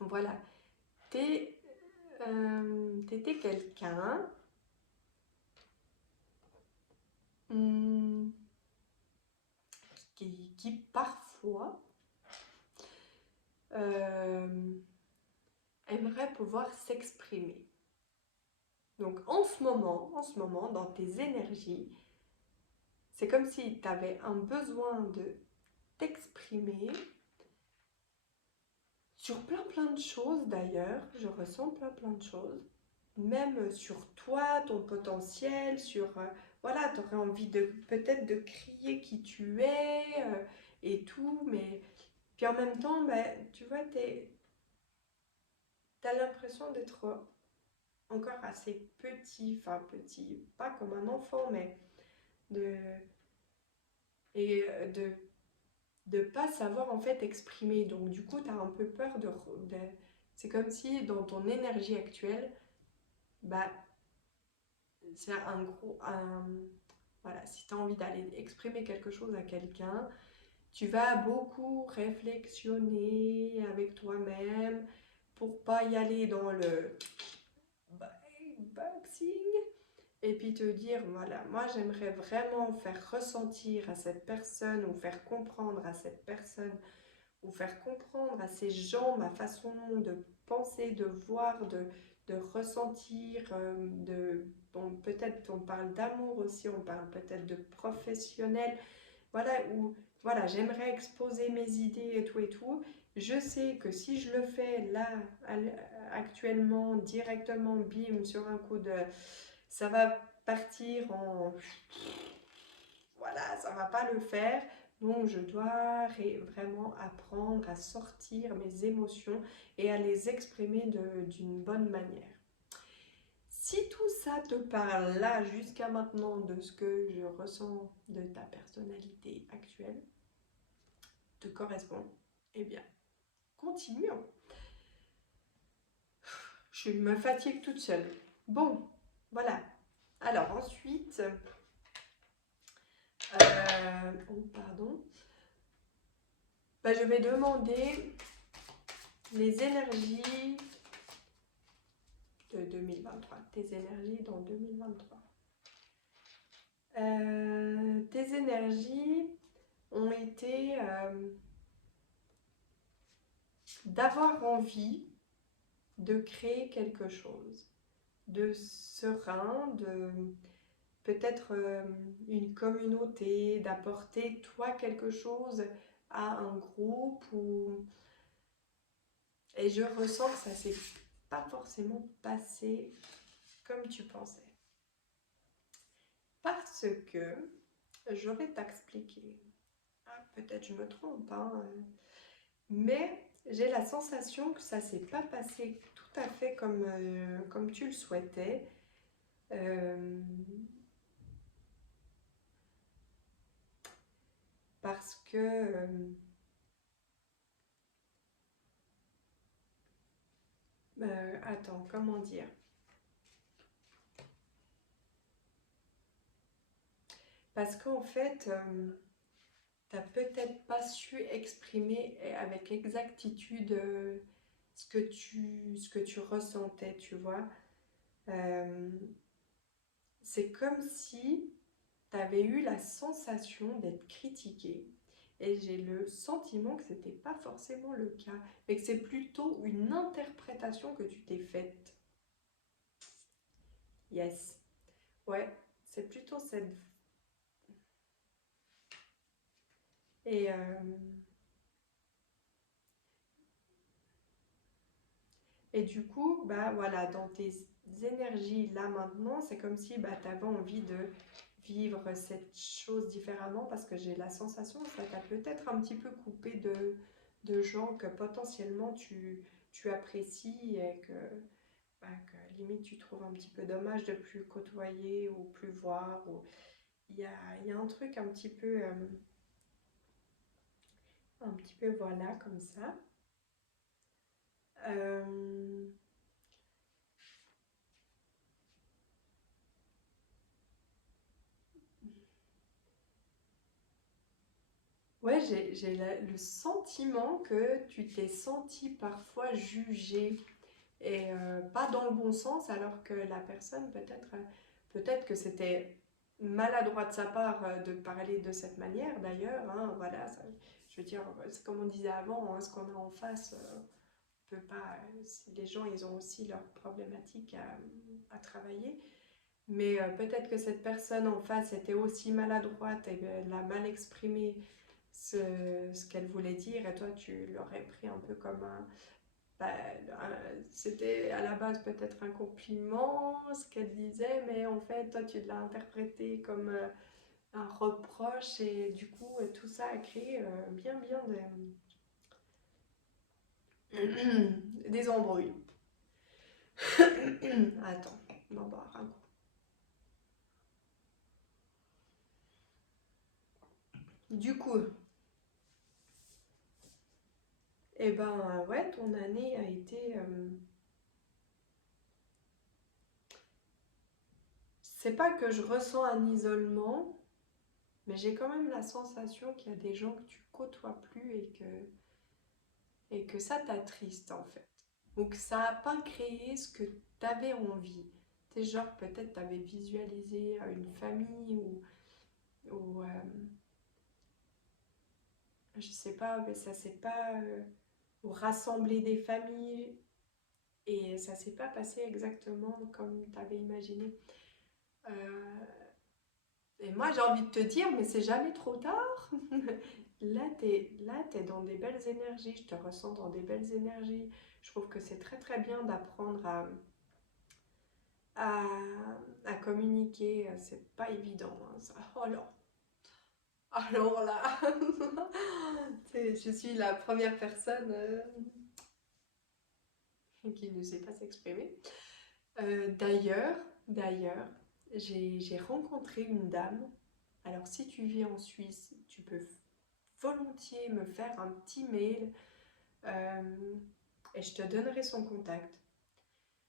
voilà, t'étais quelqu'un qui parfois aimerait pouvoir s'exprimer. Donc en ce moment, dans tes énergies, c'est comme si tu avais un besoin de t'exprimer sur plein de choses d'ailleurs. Je ressens plein de choses. Même sur toi, ton potentiel, sur... voilà, tu aurais envie de peut-être de crier qui tu es et tout, mais... Puis en même temps, bah, tu vois, t'as l'impression d'être encore assez petit, enfin petit, pas comme un enfant, mais de... Et de pas savoir en fait exprimer. Donc du coup, tu as un peu peur de... C'est comme si dans ton énergie actuelle, bah, c'est un gros... voilà, si tu as envie d'aller exprimer quelque chose à quelqu'un, tu vas beaucoup réflexionner avec toi-même pour pas y aller dans le boxing et puis te dire, voilà, moi j'aimerais vraiment faire ressentir à cette personne ou faire comprendre à cette personne ou faire comprendre à ces gens ma façon de penser, de voir, de ressentir, bon, peut-être on parle d'amour aussi, on parle peut-être de professionnel, voilà, où voilà, j'aimerais exposer mes idées et tout. Je sais que si je le fais là, actuellement, directement, bim, sur un coup de... ça va partir en... voilà, ça va pas le faire. Donc je dois vraiment apprendre à sortir mes émotions et à les exprimer d'une bonne manière. Si tout ça te parle là jusqu'à maintenant de ce que je ressens de ta personnalité actuelle, te correspond, eh bien, continuons. Je me fatigue toute seule. Bon, voilà. Alors ensuite, oh pardon, bah, je vais demander les énergies de 2023, tes énergies dans 2023. Tes énergies ont été d'avoir envie de créer quelque chose de serein, de peut-être une communauté, d'apporter toi quelque chose à un groupe ou... Et je ressens que ça s'est pas forcément passé comme tu pensais. Parce que, je vais t'expliquer. Ah, peut-être je me trompe, hein, mais j'ai la sensation que ça s'est pas passé tout à fait comme tu le souhaitais. Parce que attends, comment dire? Parce qu'en fait, tu n'as peut-être pas su exprimer avec exactitude ce que tu ressentais, tu vois. C'est comme si tu avais eu la sensation d'être critiqué. Et j'ai le sentiment que ce n'était pas forcément le cas, mais que c'est plutôt une interprétation que tu t'es faite. Yes. Ouais, c'est plutôt cette... Et, et du coup, bah voilà, dans tes énergies là maintenant, c'est comme si bah, tu avais envie de vivre cette chose différemment parce que j'ai la sensation que ça t'a peut-être un petit peu coupé de gens que potentiellement tu apprécies et bah, que limite tu trouves un petit peu dommage de plus côtoyer ou plus voir. Ou... il y a un truc un petit peu voilà comme ça. Euh, Ouais, j'ai le sentiment que tu t'es senti parfois jugé et pas dans le bon sens alors que la personne peut-être que c'était maladroit de sa part de parler de cette manière d'ailleurs, hein, voilà, je veux dire, c'est comme on disait avant, hein, ce qu'on a en face, on peut pas, les gens ils ont aussi leurs problématiques à travailler. Mais peut-être que cette personne en face était aussi maladroite et elle a mal exprimé ce qu'elle voulait dire et toi tu l'aurais pris un peu comme bah, c'était à la base peut-être un compliment ce qu'elle disait, mais en fait toi tu l'as interprété comme un reproche et du coup tout ça a créé bien des embrouilles. Attends, on va boire un coup. Du coup, eh ben ouais, ton année a été... c'est pas que je ressens un isolement, mais j'ai quand même la sensation qu'il y a des gens que tu côtoies plus et que ça t'attriste en fait. Ou que ça n'a pas créé ce que tu avais envie. Tu sais, genre peut-être tu avais visualisé une famille ou je sais pas, mais ça s'est pas... ou rassembler des familles et ça s'est pas passé exactement comme tu avais imaginé. Euh, Et moi, j'ai envie de te dire, mais c'est jamais trop tard. Là, t'es dans des belles énergies. Je te ressens dans des belles énergies. Je trouve que c'est très très bien d'apprendre à, à communiquer. C'est pas évident, hein, ça. Oh là. Alors là, je suis la première personne qui ne sait pas s'exprimer. D'ailleurs, j'ai rencontré une dame. Alors, si tu vis en Suisse, tu peux volontiers me faire un petit mail euh, et je te donnerai son contact.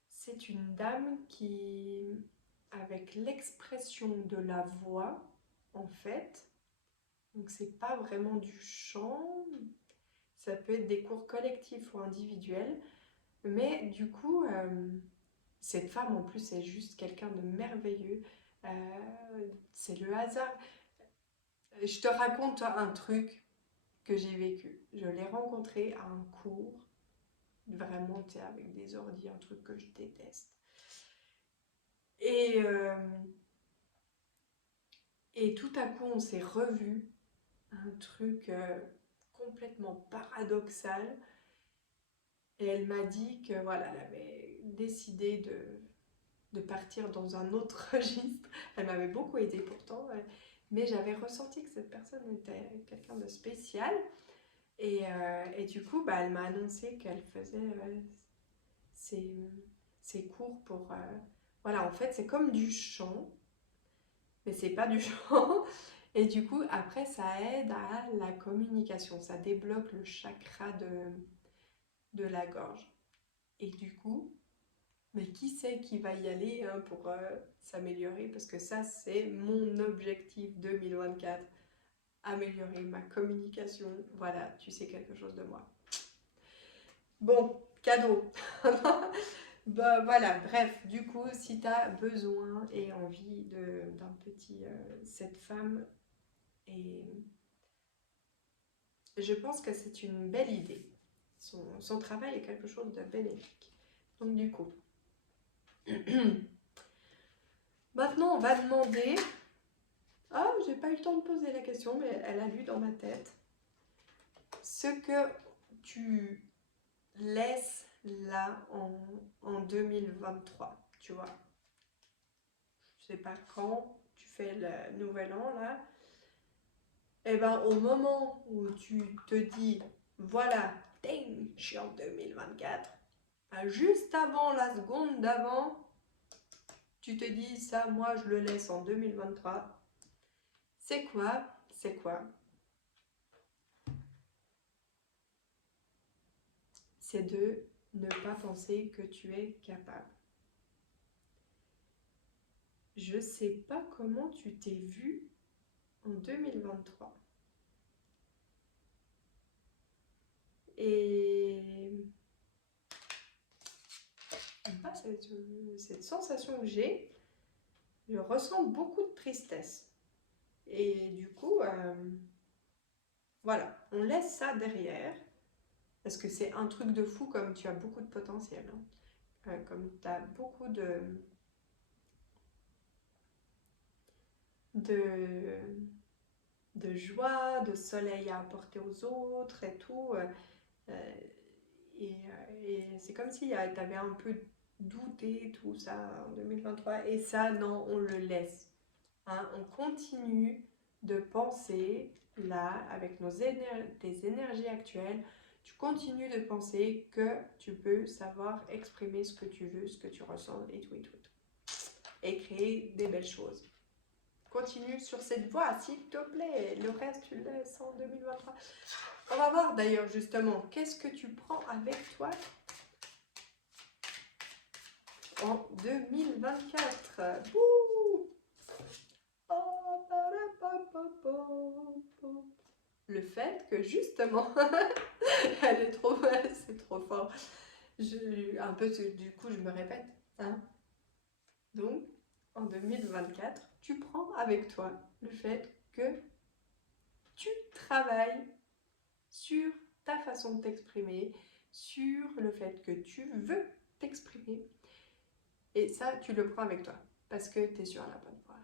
C'est une dame qui, avec l'expression de la voix, en fait, donc c'est pas vraiment du chant, ça peut être des cours collectifs ou individuels, mais du coup, cette femme en plus est juste quelqu'un de merveilleux. C'est le hasard. Je te raconte un truc que j'ai vécu. Je l'ai rencontrée à un cours, vraiment, tu sais, avec des ordi, un truc que je déteste. Et, euh, et tout à coup, on s'est revus, un truc complètement paradoxal. Et elle m'a dit que voilà, elle avait décidé de partir dans un autre registre. Elle m'avait beaucoup aidée pourtant, mais j'avais ressenti que cette personne était quelqu'un de spécial. Et du coup, bah, elle m'a annoncé qu'elle faisait ses, ses cours pour... voilà, en fait, c'est comme du chant, mais c'est pas du chant. Et du coup, après, ça aide à la communication. Ça débloque le chakra de la gorge. Et du coup, mais qui c'est qui va y aller hein, pour s'améliorer? Parce que ça, c'est mon objectif 2024. Améliorer ma communication. Voilà, tu sais quelque chose de moi. Bon, cadeau. Bah voilà, bref, du coup, si tu as besoin et envie d'un petit cette femme, et je pense que c'est une belle idée. Son travail est quelque chose de bénéfique. Donc du coup, maintenant on va demander. Ah, j'ai pas eu le temps de poser la question, mais elle a lu dans ma tête. Ce que tu laisses là en 2023, tu vois. Je sais pas quand tu fais le nouvel an là. Et ben au moment où tu te dis, voilà, ding, je suis en 2024, juste avant la seconde d'avant, tu te dis, ça, moi, je le laisse en 2023. C'est quoi? C'est quoi? C'est de ne pas penser que tu es capable. Je sais pas comment tu t'es vu en 2023. Et pas cette sensation que j'ai, je ressens beaucoup de tristesse. Et du coup, voilà, on laisse ça derrière, parce que c'est un truc de fou comme tu as beaucoup de potentiel, hein. Comme tu as beaucoup de, de joie, de soleil à apporter aux autres et tout. Euh, et c'est comme si tu avais un peu douté tout ça en 2023. Et ça, non, on le laisse. Hein, on continue de penser, là, avec tes énergies actuelles, tu continues de penser que tu peux savoir exprimer ce que tu veux, ce que tu ressens et tout et tout. Et créer des belles choses. Continue sur cette voie, s'il te plaît. Le reste, tu le laisses en 2023. On va voir d'ailleurs justement, qu'est-ce que tu prends avec toi en 2024. Bouh. Le fait que justement, elle est trop, c'est trop fort. Un peu, du coup, je me répète. Hein. Donc, en 2024, tu prends avec toi le fait que tu travailles sur ta façon de t'exprimer, sur le fait que tu veux t'exprimer. Et ça, tu le prends avec toi parce que tu es sur la bonne voie.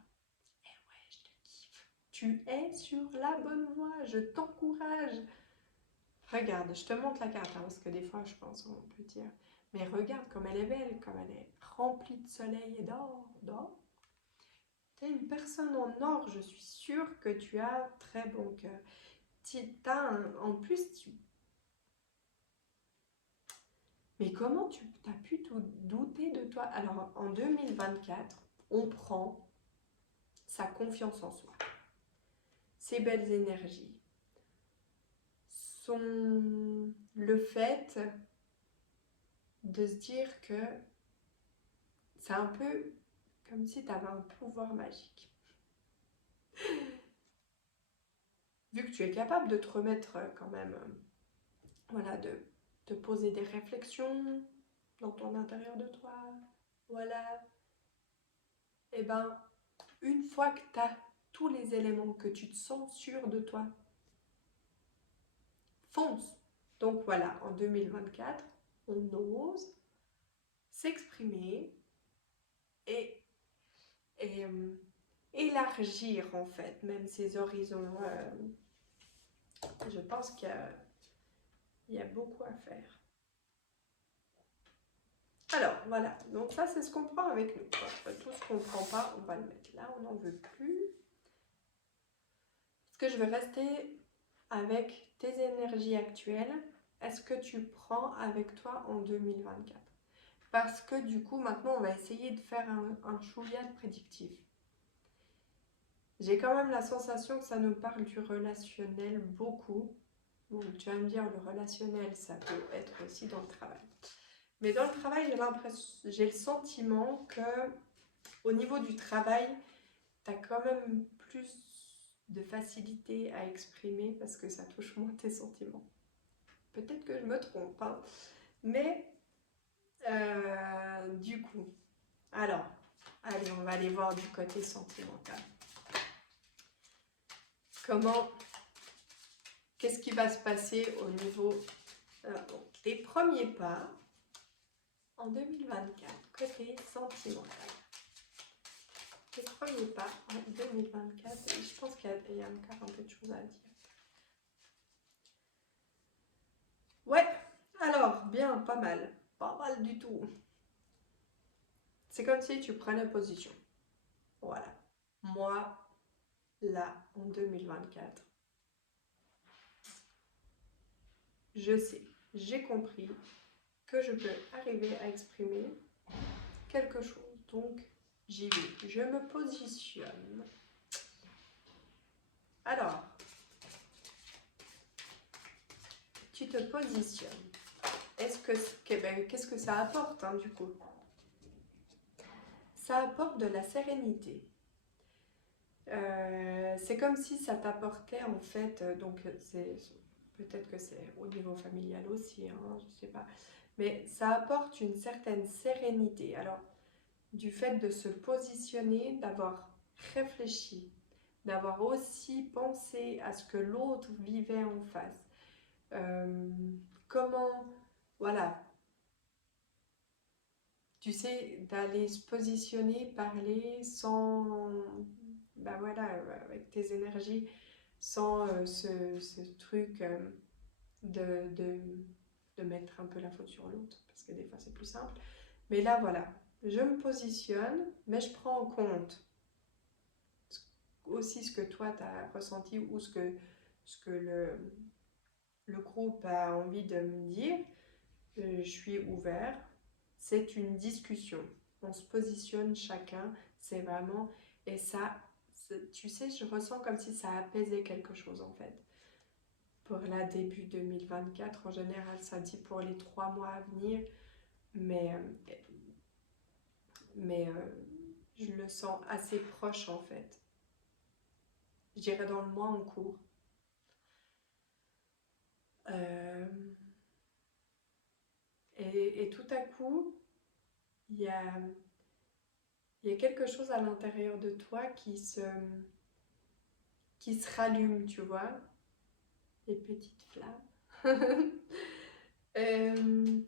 Et ouais, je te kiffe. Tu es sur la bonne voie, je t'encourage. Regarde, je te montre la carte, hein, parce que des fois, je pense, on peut dire, mais regarde comme elle est belle, comme elle est remplie de soleil et d'or. Tu es une personne en or, je suis sûre que tu as très bon cœur. En plus, mais comment tu as pu douter de toi? Alors, en 2024, on prend sa confiance en soi, ses belles énergies, le fait de se dire que c'est un peu comme si tu avais un pouvoir magique. Vu que tu es capable de te remettre quand même, voilà, de te poser des réflexions dans ton intérieur de toi, voilà, et ben, une fois que tu as tous les éléments, que tu te sens sûr de toi, fonce. Donc voilà, en 2024, on ose s'exprimer et, et élargir en fait même ses horizons. Je pense qu'il y a beaucoup à faire. Alors voilà, donc ça c'est ce qu'on prend avec nous. Tout ce qu'on ne prend pas, on va le mettre là, on n'en veut plus. Est-ce que je vais rester avec tes énergies actuelles? Est-ce que tu prends avec toi en 2024? Parce que du coup, maintenant, on va essayer de faire un chouïa de prédictif. J'ai quand même la sensation que ça nous parle du relationnel beaucoup. Bon, tu vas me dire, le relationnel, ça peut être aussi dans le travail. Mais dans le travail, j'ai le sentiment que au niveau du travail, tu as quand même plus de facilité à exprimer parce que ça touche moins tes sentiments. Peut-être que je me trompe, hein, mais Du coup, alors, allez, on va aller voir du côté sentimental. Qu'est-ce qui va se passer au niveau des premiers pas en 2024, côté sentimental. Les premiers pas en 2024, et je pense qu'il y a encore un peu de choses à dire. Ouais, alors, bien, pas mal du tout. C'est comme si tu prenais position. Voilà. Moi, là, en 2024, je sais, j'ai compris que je peux arriver à exprimer quelque chose. Donc, j'y vais. Je me positionne. Alors, tu te positionnes. Qu'est-ce que ça apporte, hein, du coup? Ça apporte de la sérénité. C'est comme si ça t'apportait, en fait, donc peut-être que c'est au niveau familial aussi, hein, je sais pas, mais ça apporte une certaine sérénité. Alors, du fait de se positionner, d'avoir réfléchi, d'avoir aussi pensé à ce que l'autre vivait en face. Comment, voilà, tu sais, d'aller se positionner, parler sans, ben voilà, avec tes énergies, sans ce truc de, de, de mettre un peu la faute sur l'autre, parce que des fois c'est plus simple. Mais là, voilà, je me positionne, mais je prends en compte aussi ce que toi tu as ressenti ou ce que le groupe a envie de me dire. Je suis ouvert. C'est une discussion. On se positionne chacun. C'est vraiment... Et ça, tu sais, je ressens comme si ça apaisait quelque chose en fait. Pour la début 2024, en général, ça dit pour les 3 mois à venir. Mais, je le sens assez proche en fait. Je dirais dans le mois en cours. Euh, et tout à coup, il y a quelque chose à l'intérieur de toi qui se rallume, tu vois, les petites flammes. Euh,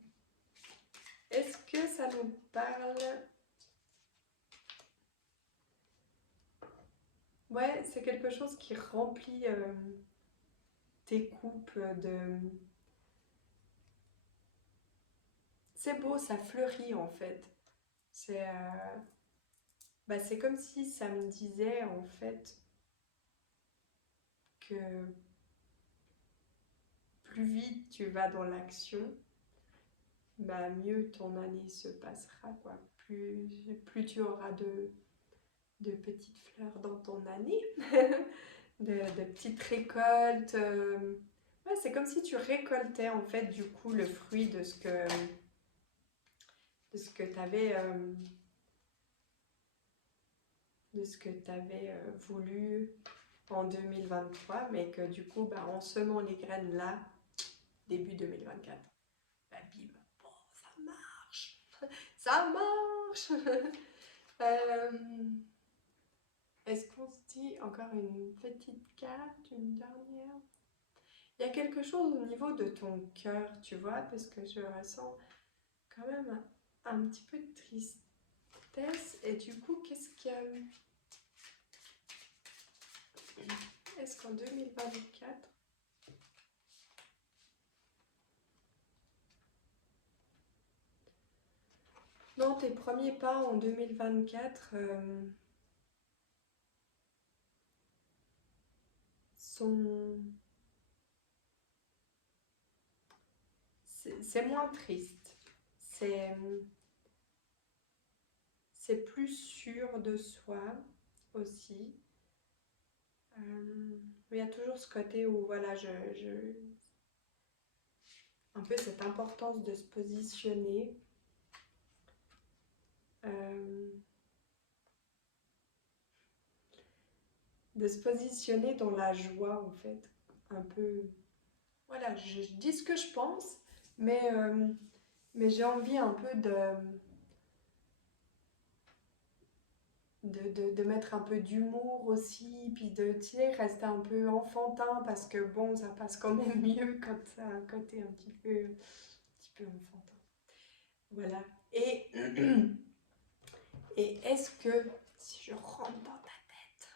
Est-ce que ça nous parle? Ouais, c'est quelque chose qui remplit tes coupes de... C'est beau, ça fleurit en fait. C'est comme si ça me disait en fait que plus vite tu vas dans l'action, bah mieux ton année se passera, quoi. Plus tu auras de petites fleurs dans ton année, de petites récoltes. Ouais, c'est comme si tu récoltais en fait du coup le fruit de ce que tu avais voulu en 2023, mais que du coup, bah, en semant les graines là, début 2024, bah, bim, bon, ça marche, ça marche. Euh, Est-ce qu'on se dit encore une petite carte, une dernière? Il y a quelque chose au niveau de ton cœur, tu vois, parce que je ressens quand même un petit peu de tristesse. Et du coup, est-ce qu'en 2024, non, tes premiers pas en 2024 sont... C'est moins triste. C'est plus sûr de soi aussi. Il y a toujours ce côté où, voilà, un peu cette importance de se positionner. De se positionner dans la joie, en fait. Un peu... Voilà, je dis ce que je pense, mais mais j'ai envie un peu de mettre un peu d'humour aussi, puis de, tu sais, rester un peu enfantin, parce que bon, ça passe quand même mieux quand ça a un côté un petit peu enfantin. Voilà. Et, et est-ce que si je rentre dans ta tête,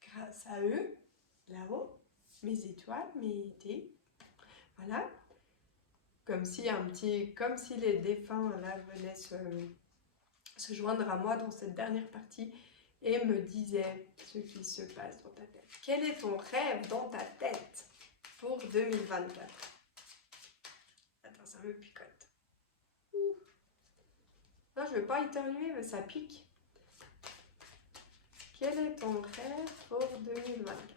grâce à eux, là-haut, mes étoiles, mes thés, voilà, comme si les défunts là venaient se joindre à moi dans cette dernière partie et me disaient ce qui se passe dans ta tête. Quel est ton rêve dans ta tête pour 2024? Attends, ça me picote. Ouh. Non, je ne vais pas éternuer, mais ça pique. Quel est ton rêve pour 2024?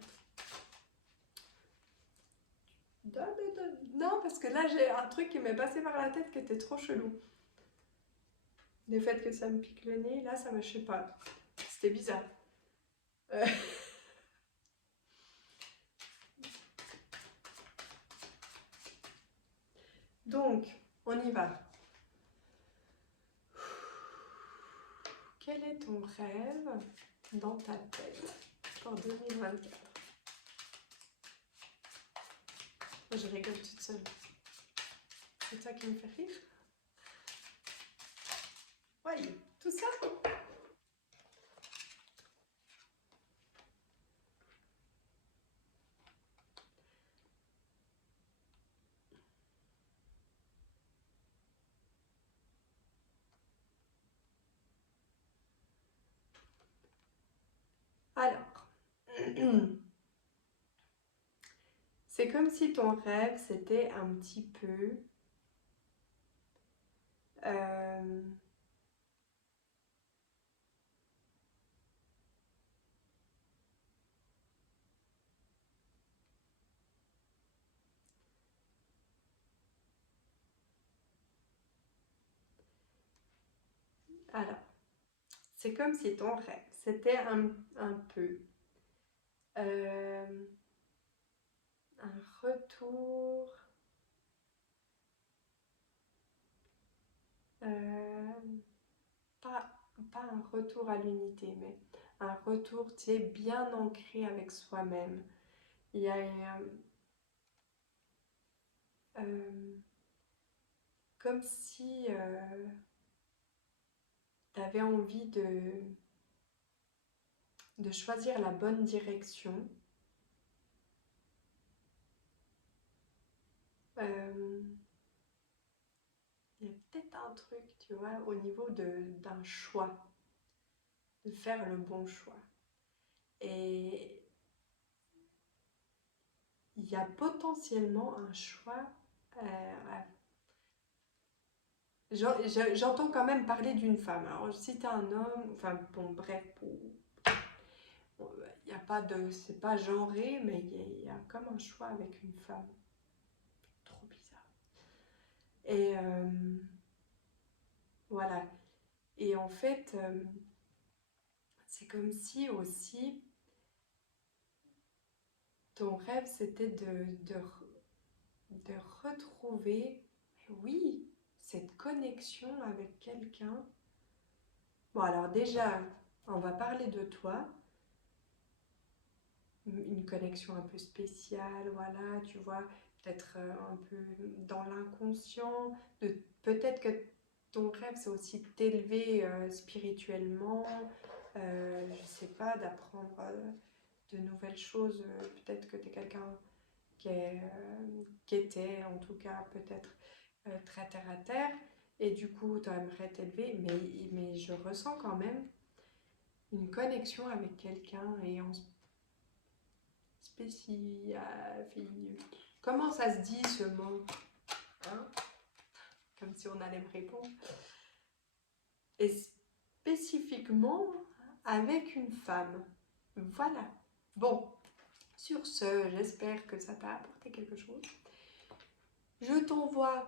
Non, parce que là, j'ai un truc qui m'est passé par la tête qui était trop chelou. Le fait que ça me pique le nez, là, ça me, je sais pas. C'était bizarre. Euh, Donc, on y va. Quel est ton rêve dans ta tête pour 2024? Je rigole toute seule. C'est ça qui me fait rire. Voyez, tout ça. Alors, c'est comme si ton rêve, c'était un petit peu... euh, alors, c'est comme si ton rêve, c'était un peu euh, un retour... euh, pas, pas un retour à l'unité, mais un retour, tu sais, bien ancré avec soi-même. Il y a euh, comme si tu avais envie de choisir la bonne direction. Euh, il y a peut-être un truc, tu vois, au niveau d'un choix, de faire le bon choix. Et il y a potentiellement un choix. J'entends quand même parler d'une femme. Alors, si t'es un homme, enfin bon, bref, il n'y a pas de, c'est pas genré, mais il y a comme un choix avec une femme. Trop bizarre. Et voilà. Et en fait, c'est comme si aussi ton rêve c'était de retrouver, oui, cette connexion avec quelqu'un. Bon, alors déjà, on va parler de toi, une connexion un peu spéciale, voilà, tu vois, peut-être un peu dans l'inconscient, peut-être que ton rêve c'est aussi de t'élever spirituellement, je sais pas, d'apprendre de nouvelles choses, peut-être que tu es quelqu'un qui était en tout cas peut-être très terre à terre, et du coup tu aimerais t'élever, mais je ressens quand même une connexion avec quelqu'un et en spécial. Comment ça se dit ce mot, hein? Comme si on allait me répondre. Et spécifiquement avec une femme. Voilà. Bon, sur ce, j'espère que ça t'a apporté quelque chose. Je t'envoie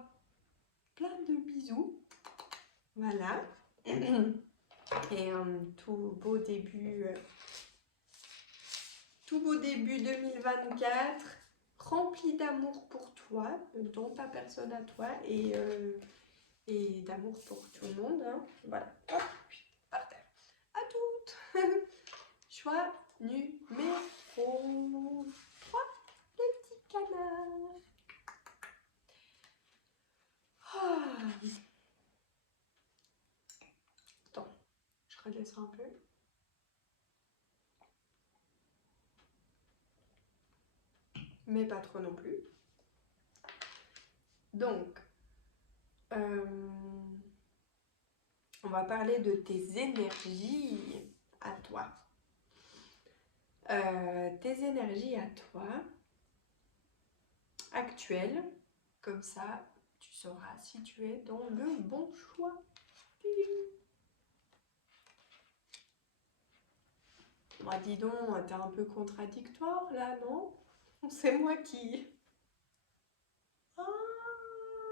plein de bisous. Voilà. Et un tout beau début 2024. rempli d'amour pour toi, dans ta personne à toi et d'amour pour tout le monde. Hein. Voilà, hop, par terre. À toutes. Choix numéro 3, le petit canard. Ah. Attends, je redescends un peu. Mais pas trop non plus. Donc, on va parler de tes énergies à toi. Tes énergies à toi, actuelles, comme ça, tu sauras si tu es dans le bon choix. Moi, dis donc, t'es un peu contradictoire là, non? C'est moi qui... Ah,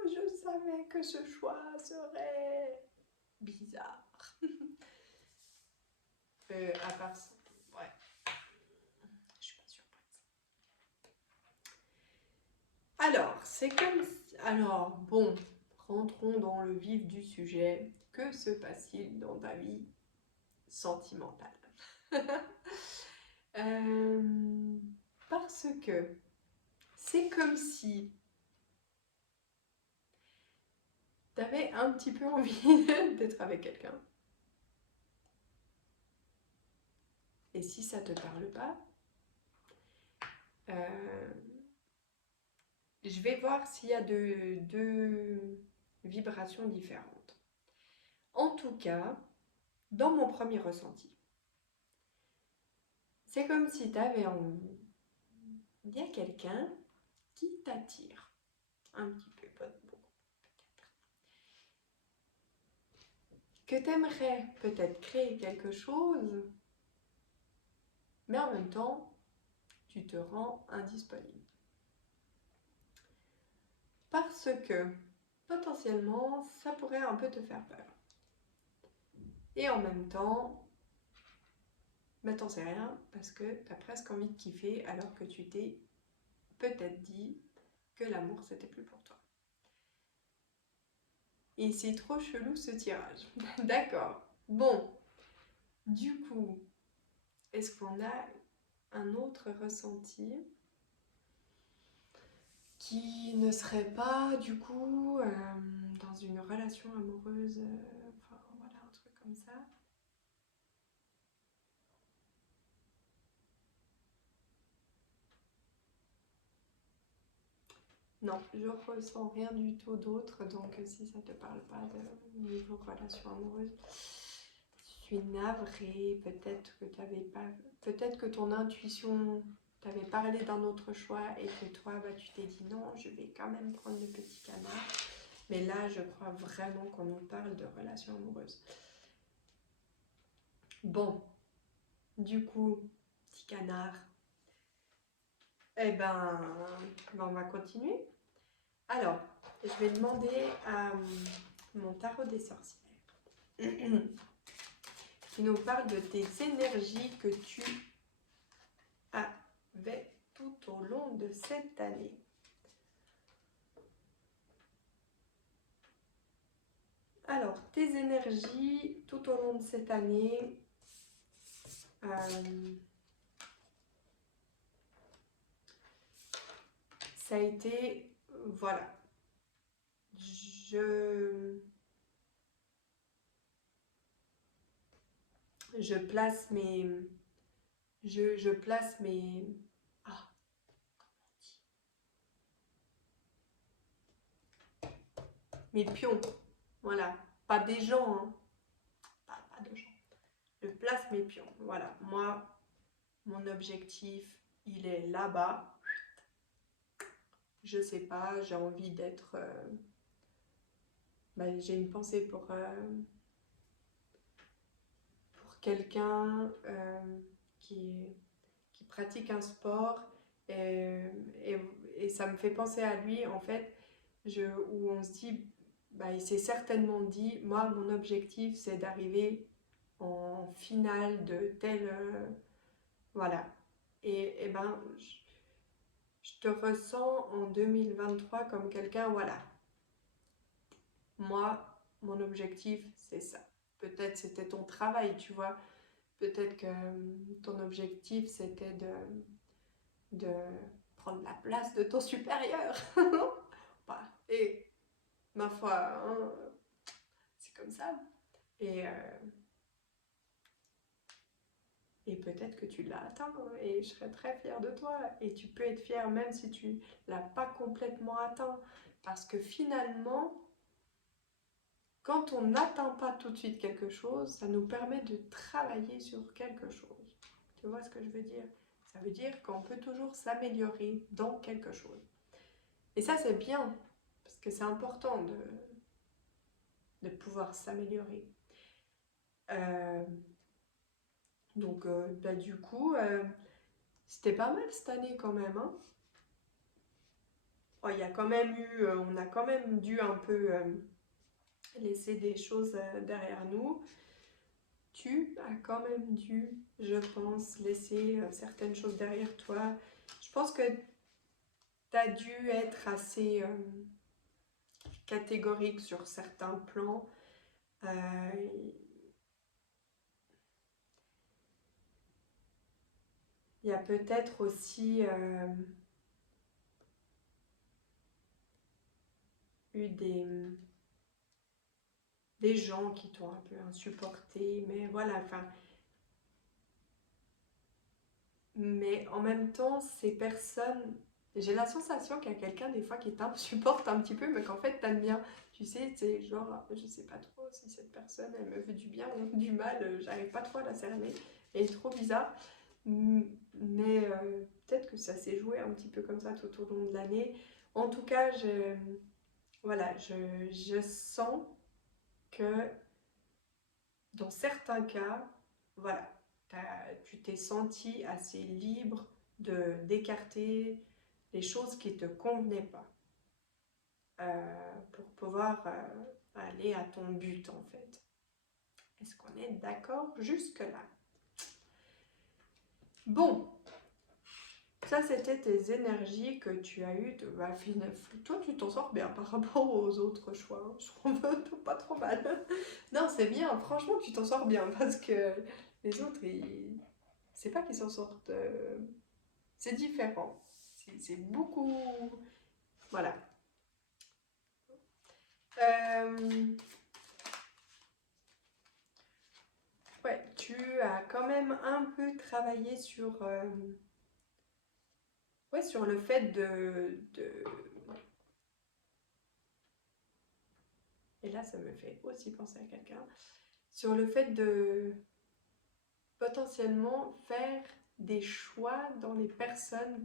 je savais que ce choix serait bizarre. À part ça, ouais, je suis pas surprise. Alors, c'est comme... Alors, bon, rentrons dans le vif du sujet. Que se passe-t-il dans ta vie sentimentale? Parce que c'est comme si tu avais un petit peu envie d'être avec quelqu'un. Et si ça te parle pas, je vais voir s'il y a deux vibrations différentes. En tout cas, dans mon premier ressenti, c'est comme si tu avais envie. Il y a quelqu'un qui t'attire un petit peu, pas beaucoup, peut-être. Que tu aimerais peut-être créer quelque chose, mais en même temps, tu te rends indisponible. Parce que potentiellement, ça pourrait un peu te faire peur. Et en même temps, bah, t'en sais rien parce que t'as presque envie de kiffer alors que tu t'es peut-être dit que l'amour c'était plus pour toi. Et c'est trop chelou ce tirage. D'accord. Bon, du coup, est-ce qu'on a un autre ressenti qui ne serait pas du coup dans une relation amoureuse, enfin voilà, un truc comme ça? Non, je ressens rien du tout d'autre, donc si ça te parle pas de niveau relation amoureuse, je suis navrée. Peut-être que t'avais pas, peut-être que ton intuition t'avait parlé d'un autre choix et que toi, bah, tu t'es dit non, je vais quand même prendre le petit canard. Mais là, je crois vraiment qu'on nous parle de relation amoureuse. Bon, du coup, petit canard, eh ben, on va continuer. Alors, je vais demander à mon tarot des sorcières qui nous parle de tes énergies que tu avais tout au long de cette année. Alors, tes énergies tout au long de cette année, ça a été, voilà, je place mes, je place mes, ah, mes pions, voilà, pas des gens, hein, pas de gens, je place mes pions, voilà, moi, mon objectif, il est là-bas, je sais pas, j'ai envie d'être, j'ai une pensée pour quelqu'un qui pratique un sport et, et ça me fait penser à lui en fait, où on se dit, il s'est certainement dit, moi mon objectif c'est d'arriver en finale de tel... voilà. Et ben, te ressens en 2023 comme quelqu'un, voilà, moi, mon objectif, c'est ça. Peut-être c'était ton travail, tu vois. Peut-être que ton objectif, c'était de prendre la place de ton supérieur. Bah, et ma foi, hein, c'est comme ça. Et, euh, et peut-être que tu l'as atteint, hein, et je serais très fière de toi. Et tu peux être fière même si tu l'as pas complètement atteint. Parce que finalement, quand on n'atteint pas tout de suite quelque chose, ça nous permet de travailler sur quelque chose. Tu vois ce que je veux dire? Ça veut dire qu'on peut toujours s'améliorer dans quelque chose. Et ça, c'est bien, parce que c'est important de pouvoir s'améliorer. Euh, donc, bah, du coup, c'était pas mal cette année quand même, hein. Oh, il y a quand même eu, on a quand même dû un peu laisser des choses derrière nous. Tu as quand même dû, je pense, laisser certaines choses derrière toi. Je pense que tu as dû être assez catégorique sur certains plans. Euh, Il y a peut-être aussi eu des gens qui t'ont un peu insupporté, mais voilà, enfin. Mais en même temps, ces personnes, j'ai la sensation qu'il y a quelqu'un des fois qui t'insupporte un petit peu, mais qu'en fait t'aimes bien. Tu sais, c'est genre, je sais pas trop si cette personne, elle me fait du bien ou du mal, j'arrive pas trop à la cerner. Elle est trop bizarre. Mais peut-être que ça s'est joué un petit peu comme ça tout au long de l'année. En tout cas, voilà, je sens que dans certains cas, voilà, tu t'es senti assez libre d'écarter les choses qui ne te convenaient pas pour pouvoir aller à ton but en fait. Est-ce qu'on est d'accord jusque-là? Bon, ça c'était tes énergies que tu as eues. Bah, toi tu t'en sors bien par rapport aux autres choix, hein. Je trouve pas trop mal. Non, c'est bien, franchement tu t'en sors bien parce que les autres, c'est pas qu'ils s'en sortent. C'est différent. C'est beaucoup. Voilà. Euh, ouais, tu as quand même un peu travaillé sur, ouais, sur le fait et là, ça me fait aussi penser à quelqu'un. Sur le fait de potentiellement faire des choix dans les personnes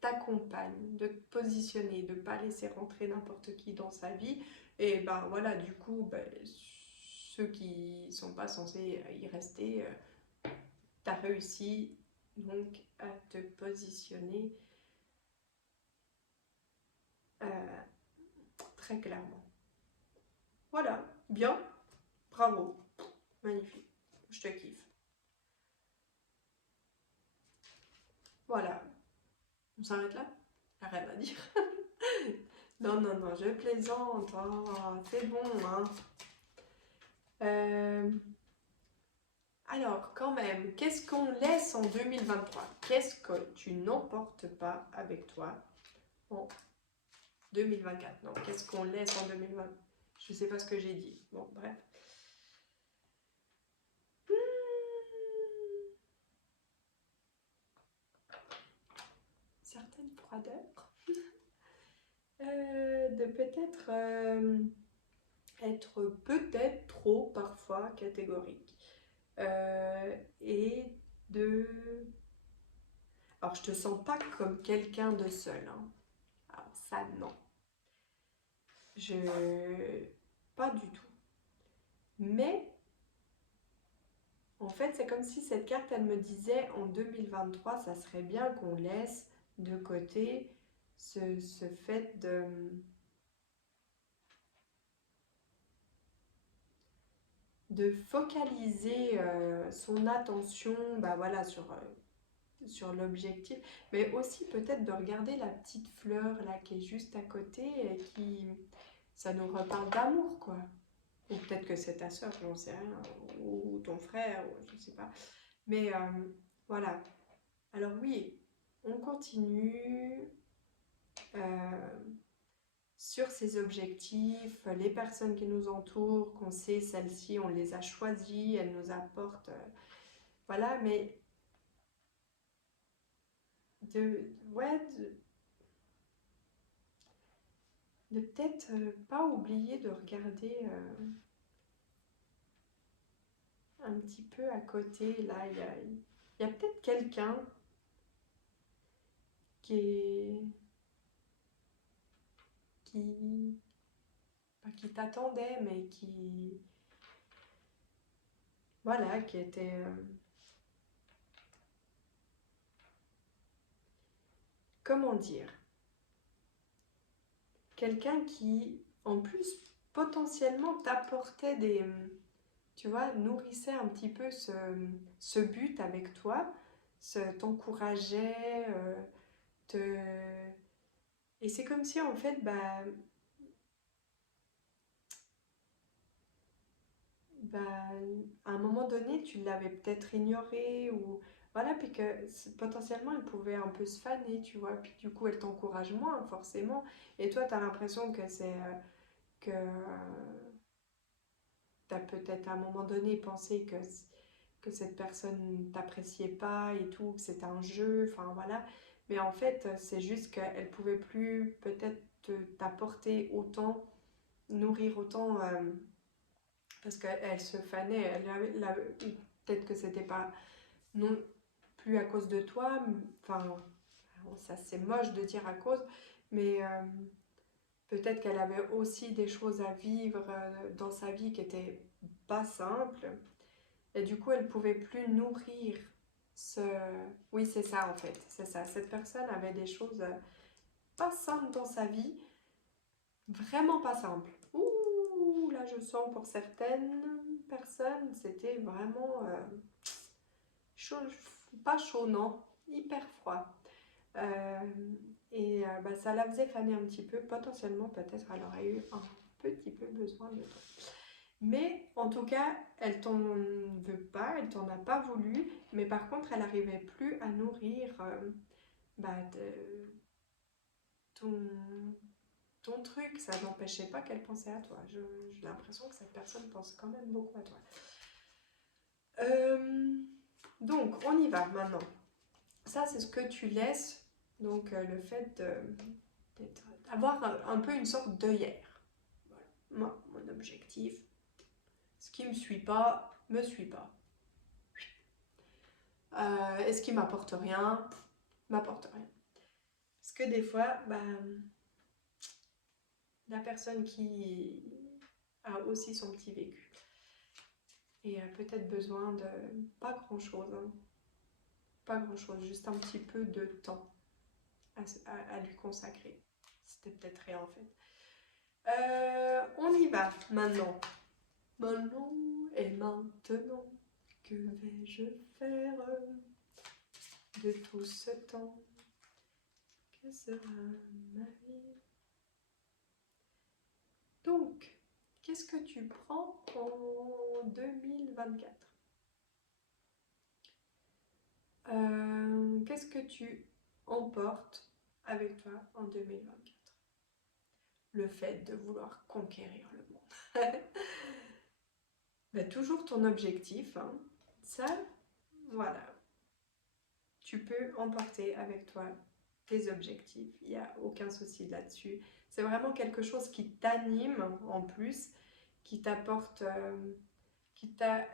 t'accompagnent, de te positionner, de ne pas laisser rentrer n'importe qui dans sa vie. Et ben voilà, du coup, ben, ceux qui sont pas censés y rester, tu as réussi donc à te positionner euh, très clairement. Voilà, bien, bravo, magnifique, je te kiffe. Voilà, on s'arrête là? Rien à dire. Non, non, non, je plaisante, oh, c'est bon, hein. Euh, Alors, quand même, qu'est-ce qu'on laisse en 2023? Qu'est-ce que tu n'emportes pas avec toi en 2024? Non, qu'est-ce qu'on laisse en 2020? Je ne sais pas ce que j'ai dit. Bon, bref. Certaines froideurs. De peut-être être peut-être trop parfois catégorique. Et de... Alors, je te sens pas comme quelqu'un de seul, hein. Alors, ça, non. Je... Pas du tout. Mais, en fait, c'est comme si cette carte, elle me disait, en 2023, ça serait bien qu'on laisse de côté ce fait de focaliser son attention, bah voilà, sur sur l'objectif, mais aussi peut-être de regarder la petite fleur là qui est juste à côté et ça nous reparle d'amour, quoi. Ou peut-être que c'est ta soeur, j'en sais rien, ou ton frère, ou je sais pas. Mais voilà. Alors oui, on continue sur ces objectifs, les personnes qui nous entourent, qu'on sait, celles-ci, on les a choisies, elles nous apportent, voilà, mais ouais, de peut-être pas oublier de regarder un petit peu à côté, là, il y a peut-être quelqu'un qui est, qui, pas qui t'attendait, mais qui, voilà, qui était, comment dire, quelqu'un qui, en plus, potentiellement t'apportait des, tu vois, nourrissait un petit peu ce but avec toi, t'encourageait, te... Et c'est comme si, en fait, bah, à un moment donné, tu l'avais peut-être ignoré ou voilà, puis que potentiellement elle pouvait un peu se faner, tu vois, puis du coup elle t'encourage moins forcément, et toi tu as l'impression que c'est que tu as peut-être à un moment donné pensé que cette personne t'appréciait pas et tout, que c'était un jeu, enfin voilà, mais en fait c'est juste qu'elle pouvait plus peut-être t'apporter autant, nourrir autant. Parce qu'elle se fanait, peut-être que c'était pas non plus à cause de toi, enfin, ça c'est moche de dire à cause, mais peut-être qu'elle avait aussi des choses à vivre dans sa vie qui étaient pas simples, et du coup elle pouvait plus nourrir ce... Oui, c'est ça en fait, c'est ça. Cette personne avait des choses pas simples dans sa vie, vraiment pas simples. Ouh, là je sens pour certaines personnes, c'était vraiment chaud, pas chaud, non, hyper froid. Euh, et ça la faisait faner un petit peu, potentiellement peut-être elle aurait eu un petit peu besoin de toi. Mais en tout cas, elle t'en veut pas, elle t'en a pas voulu, mais par contre, elle n'arrivait plus à nourrir ton, ton truc, ça n'empêchait pas qu'elle pensait à toi. J'ai l'impression que cette personne pense quand même beaucoup à toi. Donc, on y va maintenant. Ça, c'est ce que tu laisses, donc le fait d'avoir un peu une sorte d'œillère. Voilà. Moi, mon objectif, ce qui me suit pas, me suit pas. Et ce qui m'apporte rien, m'apporte rien. Parce que des fois, la personne qui a aussi son petit vécu et a peut-être besoin de pas grand-chose, hein. Pas grand-chose, juste un petit peu de temps à lui consacrer. C'était peut-être rien en fait. On y va maintenant. Maintenant et maintenant, que vais-je faire de tout ce temps? Que sera ma vie? Donc, qu'est-ce que tu prends en 2024? Qu'est-ce que tu emportes avec toi en 2024? Le fait de vouloir conquérir le monde. Toujours ton objectif, hein. Ça, voilà. Tu peux emporter avec toi tes objectifs. Il n'y a aucun souci là-dessus. C'est vraiment quelque chose qui t'anime en plus, qui t'apporte, qui t'a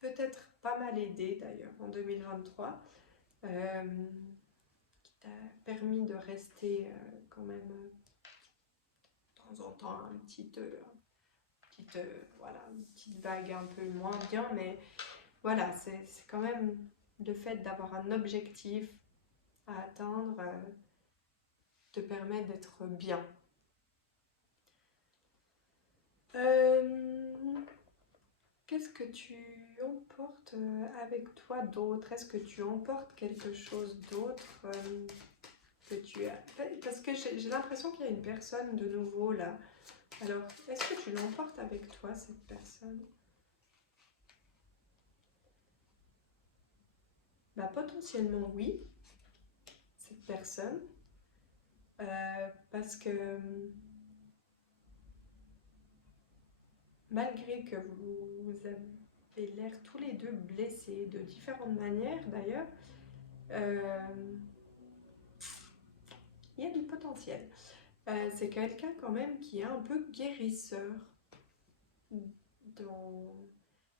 peut-être pas mal aidé d'ailleurs en 2023, qui t'a permis de rester quand même de temps en temps voilà, une petite vague un peu moins bien, mais voilà, c'est quand même le fait d'avoir un objectif à atteindre te permet d'être bien. Qu'est-ce que tu emportes avec toi d'autre? Est-ce que tu emportes quelque chose d'autre que tu as? Parce que j'ai l'impression qu'il y a une personne de nouveau là. Alors, est-ce que tu l'emportes avec toi, cette personne? Bah, potentiellement oui, cette personne. Parce que malgré que vous avez l'air tous les deux blessés de différentes manières d'ailleurs, il y a du potentiel. C'est quelqu'un quand même qui est un peu guérisseur, dans...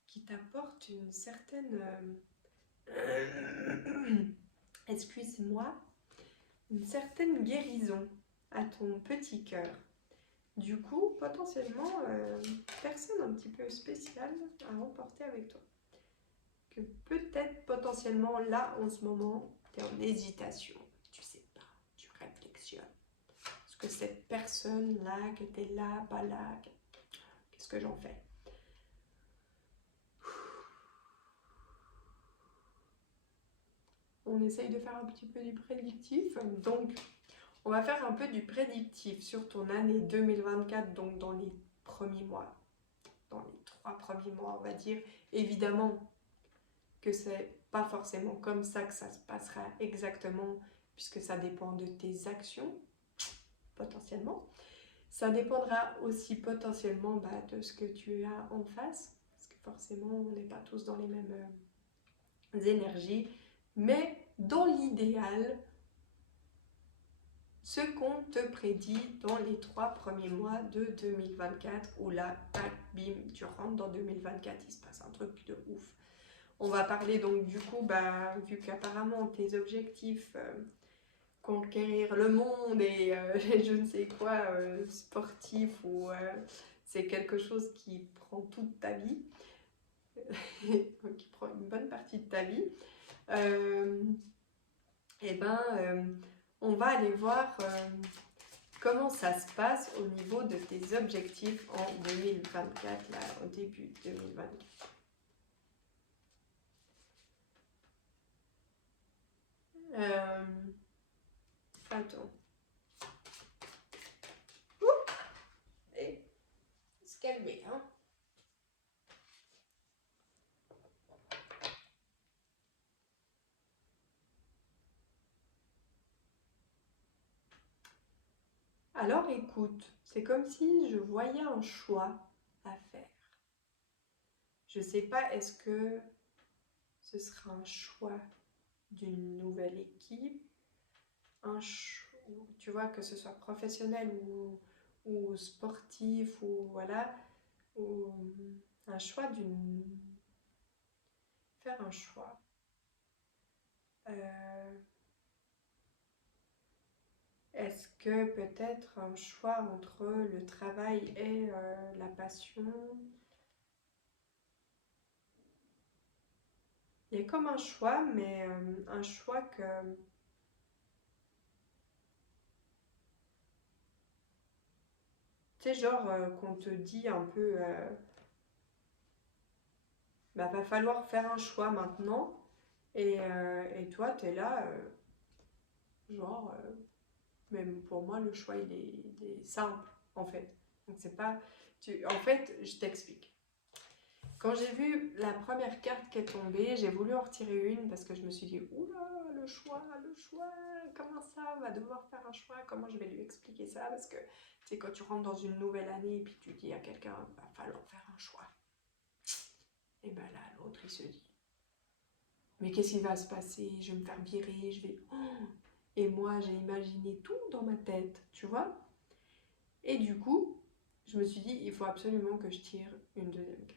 qui t'apporte une certaine... excuse-moi, une certaine guérison à ton petit cœur. Du coup, potentiellement, personne un petit peu spéciale à emporter avec toi. Que peut-être potentiellement là, en ce moment, tu es en hésitation. Tu sais pas, tu réflexionnes. Est-ce que cette personne-là, qui était là, pas là, qu'est-ce que j'en fais? On essaye de faire un petit peu du prédictif. Donc, on va faire un peu du prédictif sur ton année 2024, donc dans les premiers mois. Dans les 3 premiers mois, on va dire. Évidemment que c'est pas forcément comme ça que ça se passera exactement, puisque ça dépend de tes actions, potentiellement. Ça dépendra aussi potentiellement de ce que tu as en face, parce que forcément, on n'est pas tous dans les mêmes énergies. Mais dans l'idéal, ce qu'on te prédit dans les 3 premiers mois de 2024, où là, tac, bim, tu rentres dans 2024, il se passe un truc de ouf. On va parler donc du coup, vu qu'apparemment tes objectifs, conquérir le monde et je ne sais quoi, sportif, ou c'est quelque chose qui prend toute ta vie, qui prend une bonne partie de ta vie, on va aller voir comment ça se passe au niveau de tes objectifs en 2024, là, au début 2024. Attends. Et se calmer, hein. Alors écoute, c'est comme si je voyais un choix à faire. Je sais pas, est-ce que ce sera un choix d'une nouvelle équipe, tu vois, que ce soit professionnel ou sportif, ou voilà, ou un choix faire un choix. Est-ce que peut-être un choix entre le travail et la passion? Il y a comme un choix, mais un choix que... Tu sais, genre qu'on te dit un peu... va falloir faire un choix maintenant. Et toi, tu es là, genre... même pour moi, le choix, il est simple, en fait. Donc, c'est pas... En fait, je t'explique. Quand j'ai vu la première carte qui est tombée, j'ai voulu en retirer une parce que je me suis dit, oula, le choix, comment ça, on va devoir faire un choix, comment je vais lui expliquer ça? Parce que, tu sais, quand tu rentres dans une nouvelle année et puis tu dis à quelqu'un, va falloir faire un choix. Et ben là, l'autre, il se dit, mais qu'est-ce qui va se passer? Je vais me faire virer, je vais... Oh, et moi, j'ai imaginé tout dans ma tête, tu vois? Et du coup, je me suis dit, il faut absolument que je tire une deuxième carte.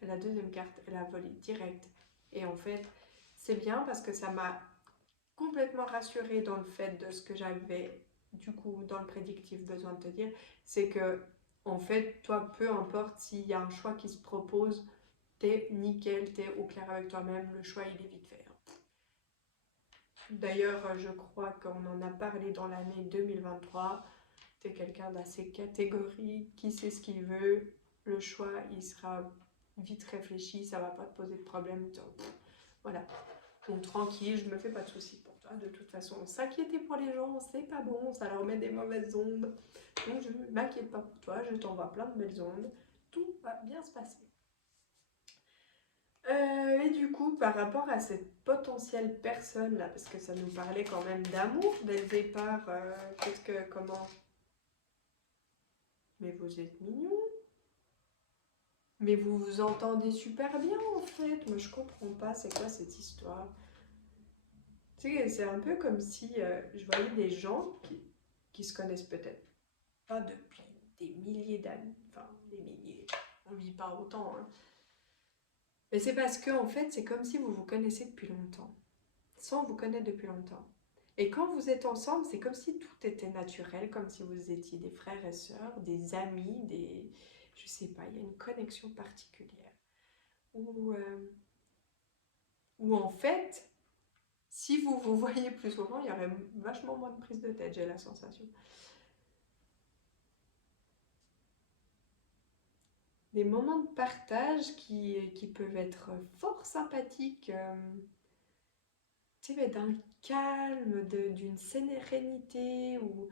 La deuxième carte, elle a volé direct. Et en fait, c'est bien parce que ça m'a complètement rassurée dans le fait de ce que j'avais, du coup, dans le prédictif besoin de te dire. C'est que, en fait, toi, peu importe s'il y a un choix qui se propose, t'es nickel, t'es au clair avec toi-même, le choix, il est vite fait. D'ailleurs, je crois qu'on en a parlé dans l'année 2023. T'es quelqu'un d'assez catégorique, qui sait ce qu'il veut. Le choix, il sera vite réfléchi, ça va pas te poser de problème. Voilà. Donc tranquille, je me fais pas de soucis pour toi. De toute façon, s'inquiéter pour les gens, c'est pas bon, ça leur met des mauvaises ondes. Donc je ne m'inquiète pas pour toi, je t'envoie plein de belles ondes. Tout va bien se passer. Et du coup, par rapport à cette potentielle personne là, parce que ça nous parlait quand même d'amour dès le départ, comment? Mais vous êtes mignons. Mais vous vous entendez super bien en fait. Moi je comprends pas, c'est quoi cette histoire? Tu sais, c'est un peu comme si je voyais des gens qui se connaissent peut-être pas depuis des milliers d'années. Enfin, des milliers. On vit pas autant, hein. Mais c'est parce que en fait, c'est comme si vous vous connaissez depuis longtemps. Sans vous connaître depuis longtemps. Et quand vous êtes ensemble, c'est comme si tout était naturel, comme si vous étiez des frères et sœurs, des amis, des... Je sais pas, il y a une connexion particulière. Ou en fait, si vous vous voyez plus souvent, il y aurait vachement moins de prise de tête, j'ai la sensation. Des moments de partage qui peuvent être fort sympathiques, tu sais, d'un calme, d'une sérénité, où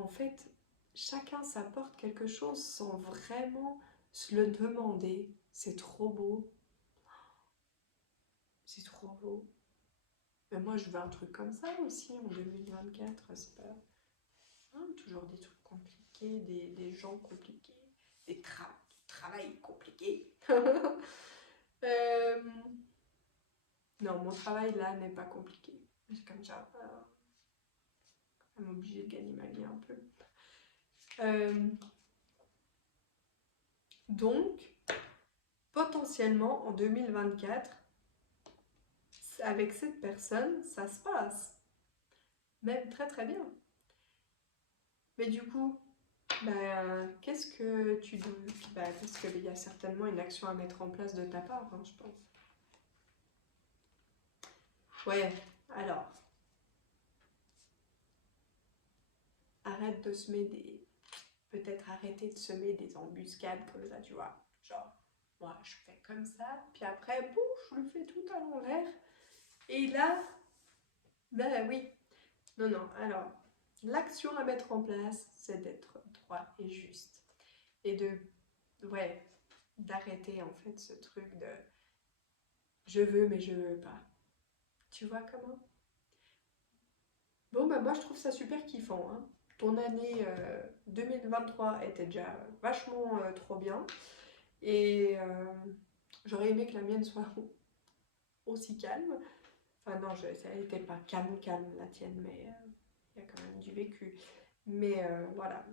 en fait, chacun s'apporte quelque chose sans vraiment se le demander. C'est trop beau, c'est trop beau. Mais moi, je veux un truc comme ça aussi en 2024, c'est pas... hein, toujours des trucs compliqués, des gens compliqués, du travail compliqué. Euh, non, mon travail là n'est pas compliqué. J'ai comme ça, quand même obligée de gagner ma vie un peu. Donc, potentiellement en 2024, avec cette personne, ça se passe. Même très très bien. Mais du coup, qu'est-ce que tu dois... parce qu'il y a certainement une action à mettre en place de ta part, hein, je pense. Ouais, alors, arrête de semer des... Peut-être arrêter de semer des embuscades comme ça, tu vois. Genre, moi, je fais comme ça, puis après, pouf, je le fais tout à l'envers. Et là, ben oui. Non, non, alors, l'action à mettre en place, c'est d'être droit et juste. Et ouais, d'arrêter en fait ce truc de je veux mais je veux pas. Tu vois comment? Bon, bah moi je trouve ça super kiffant, hein. Ton année 2023 était déjà vachement trop bien. Et j'aurais aimé que la mienne soit aussi calme. Enfin non, ça n'était pas calme, calme la tienne, mais il y a quand même du vécu. Mais voilà.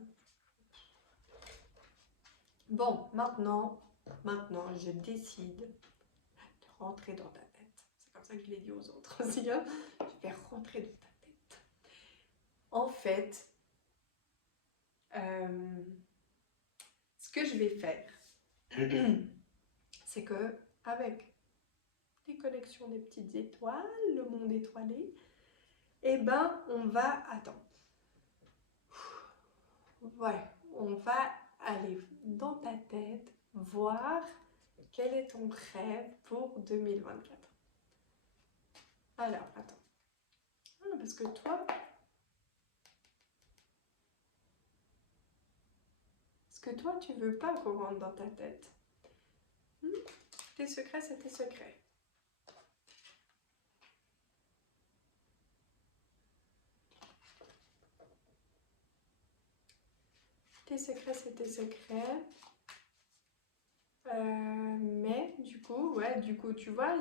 Bon, maintenant, je décide de rentrer dans ta tête. C'est comme ça que je l'ai dit aux autres aussi, hein. Je vais rentrer dans ta tête. En fait, ce que je vais faire, c'est que avec les connexions des petites étoiles, le monde étoilé, eh ben, on va... Attends. Ouais, on va aller dans ta tête voir quel est ton rêve pour 2024. Alors, attends. Parce que toi... Parce que toi, tu veux pas qu'on rentre dans ta tête. Tes secrets, c'est tes secrets. Tes secrets, c'est tes secrets. Mais du coup, tu vois,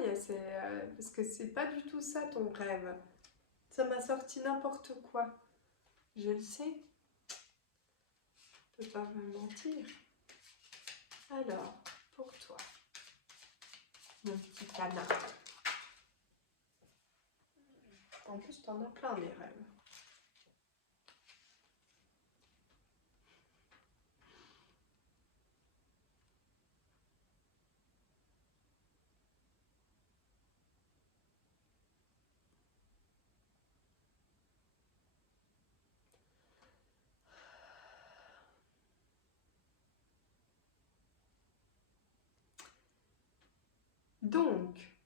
parce que c'est pas du tout ça ton rêve. Ça m'a sorti n'importe quoi. Je le sais. Je peux pas me mentir. Alors, pour toi, mon petit canard. En plus, t'en as plein des rêves. Donc,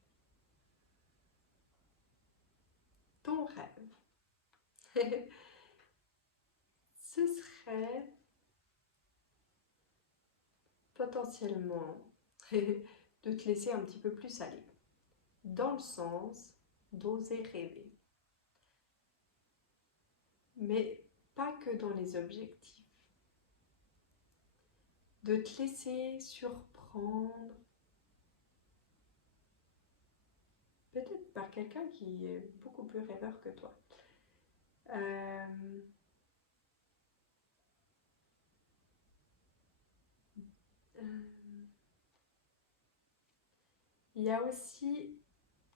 ton rêve, ce serait potentiellement de te laisser un petit peu plus aller, dans le sens d'oser rêver. Mais pas que dans les objectifs. De te laisser surprendre, peut-être par quelqu'un qui est beaucoup plus rêveur que toi. Euh, il y a aussi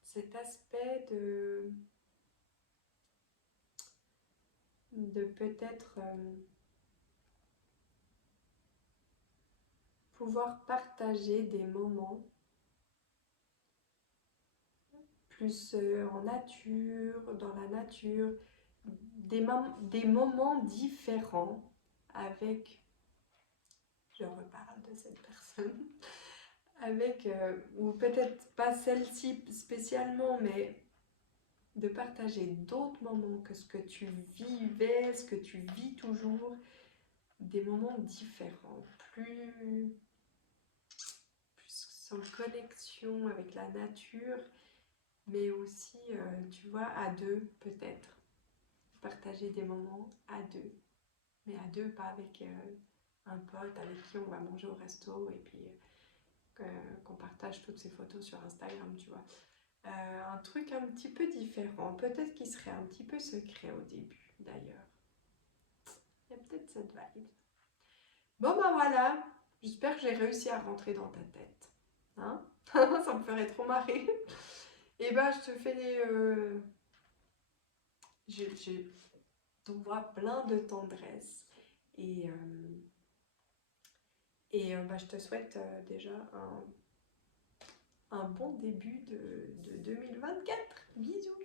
cet aspect de peut-être pouvoir partager des moments plus en nature, dans la nature, des moments différents avec, je reparle de cette personne, avec, ou peut-être pas celle-ci spécialement, mais de partager d'autres moments que ce que tu vivais, ce que tu vis toujours, des moments différents, plus en connexion avec la nature, mais aussi, tu vois, à deux peut-être. Partager des moments à deux, mais à deux, pas avec un pote avec qui on va manger au resto et puis qu'on partage toutes ces photos sur Instagram, tu vois. Un truc un petit peu différent, peut-être qu'il serait un petit peu secret au début d'ailleurs. Il y a peut-être cette vibe. Bon ben voilà, j'espère que j'ai réussi à rentrer dans ta tête. Hein. Ça me ferait trop marrer. Et ben je te fais des... Je t'envoie plein de tendresse. Et, bah, je te souhaite déjà un bon début de 2024. Bisous.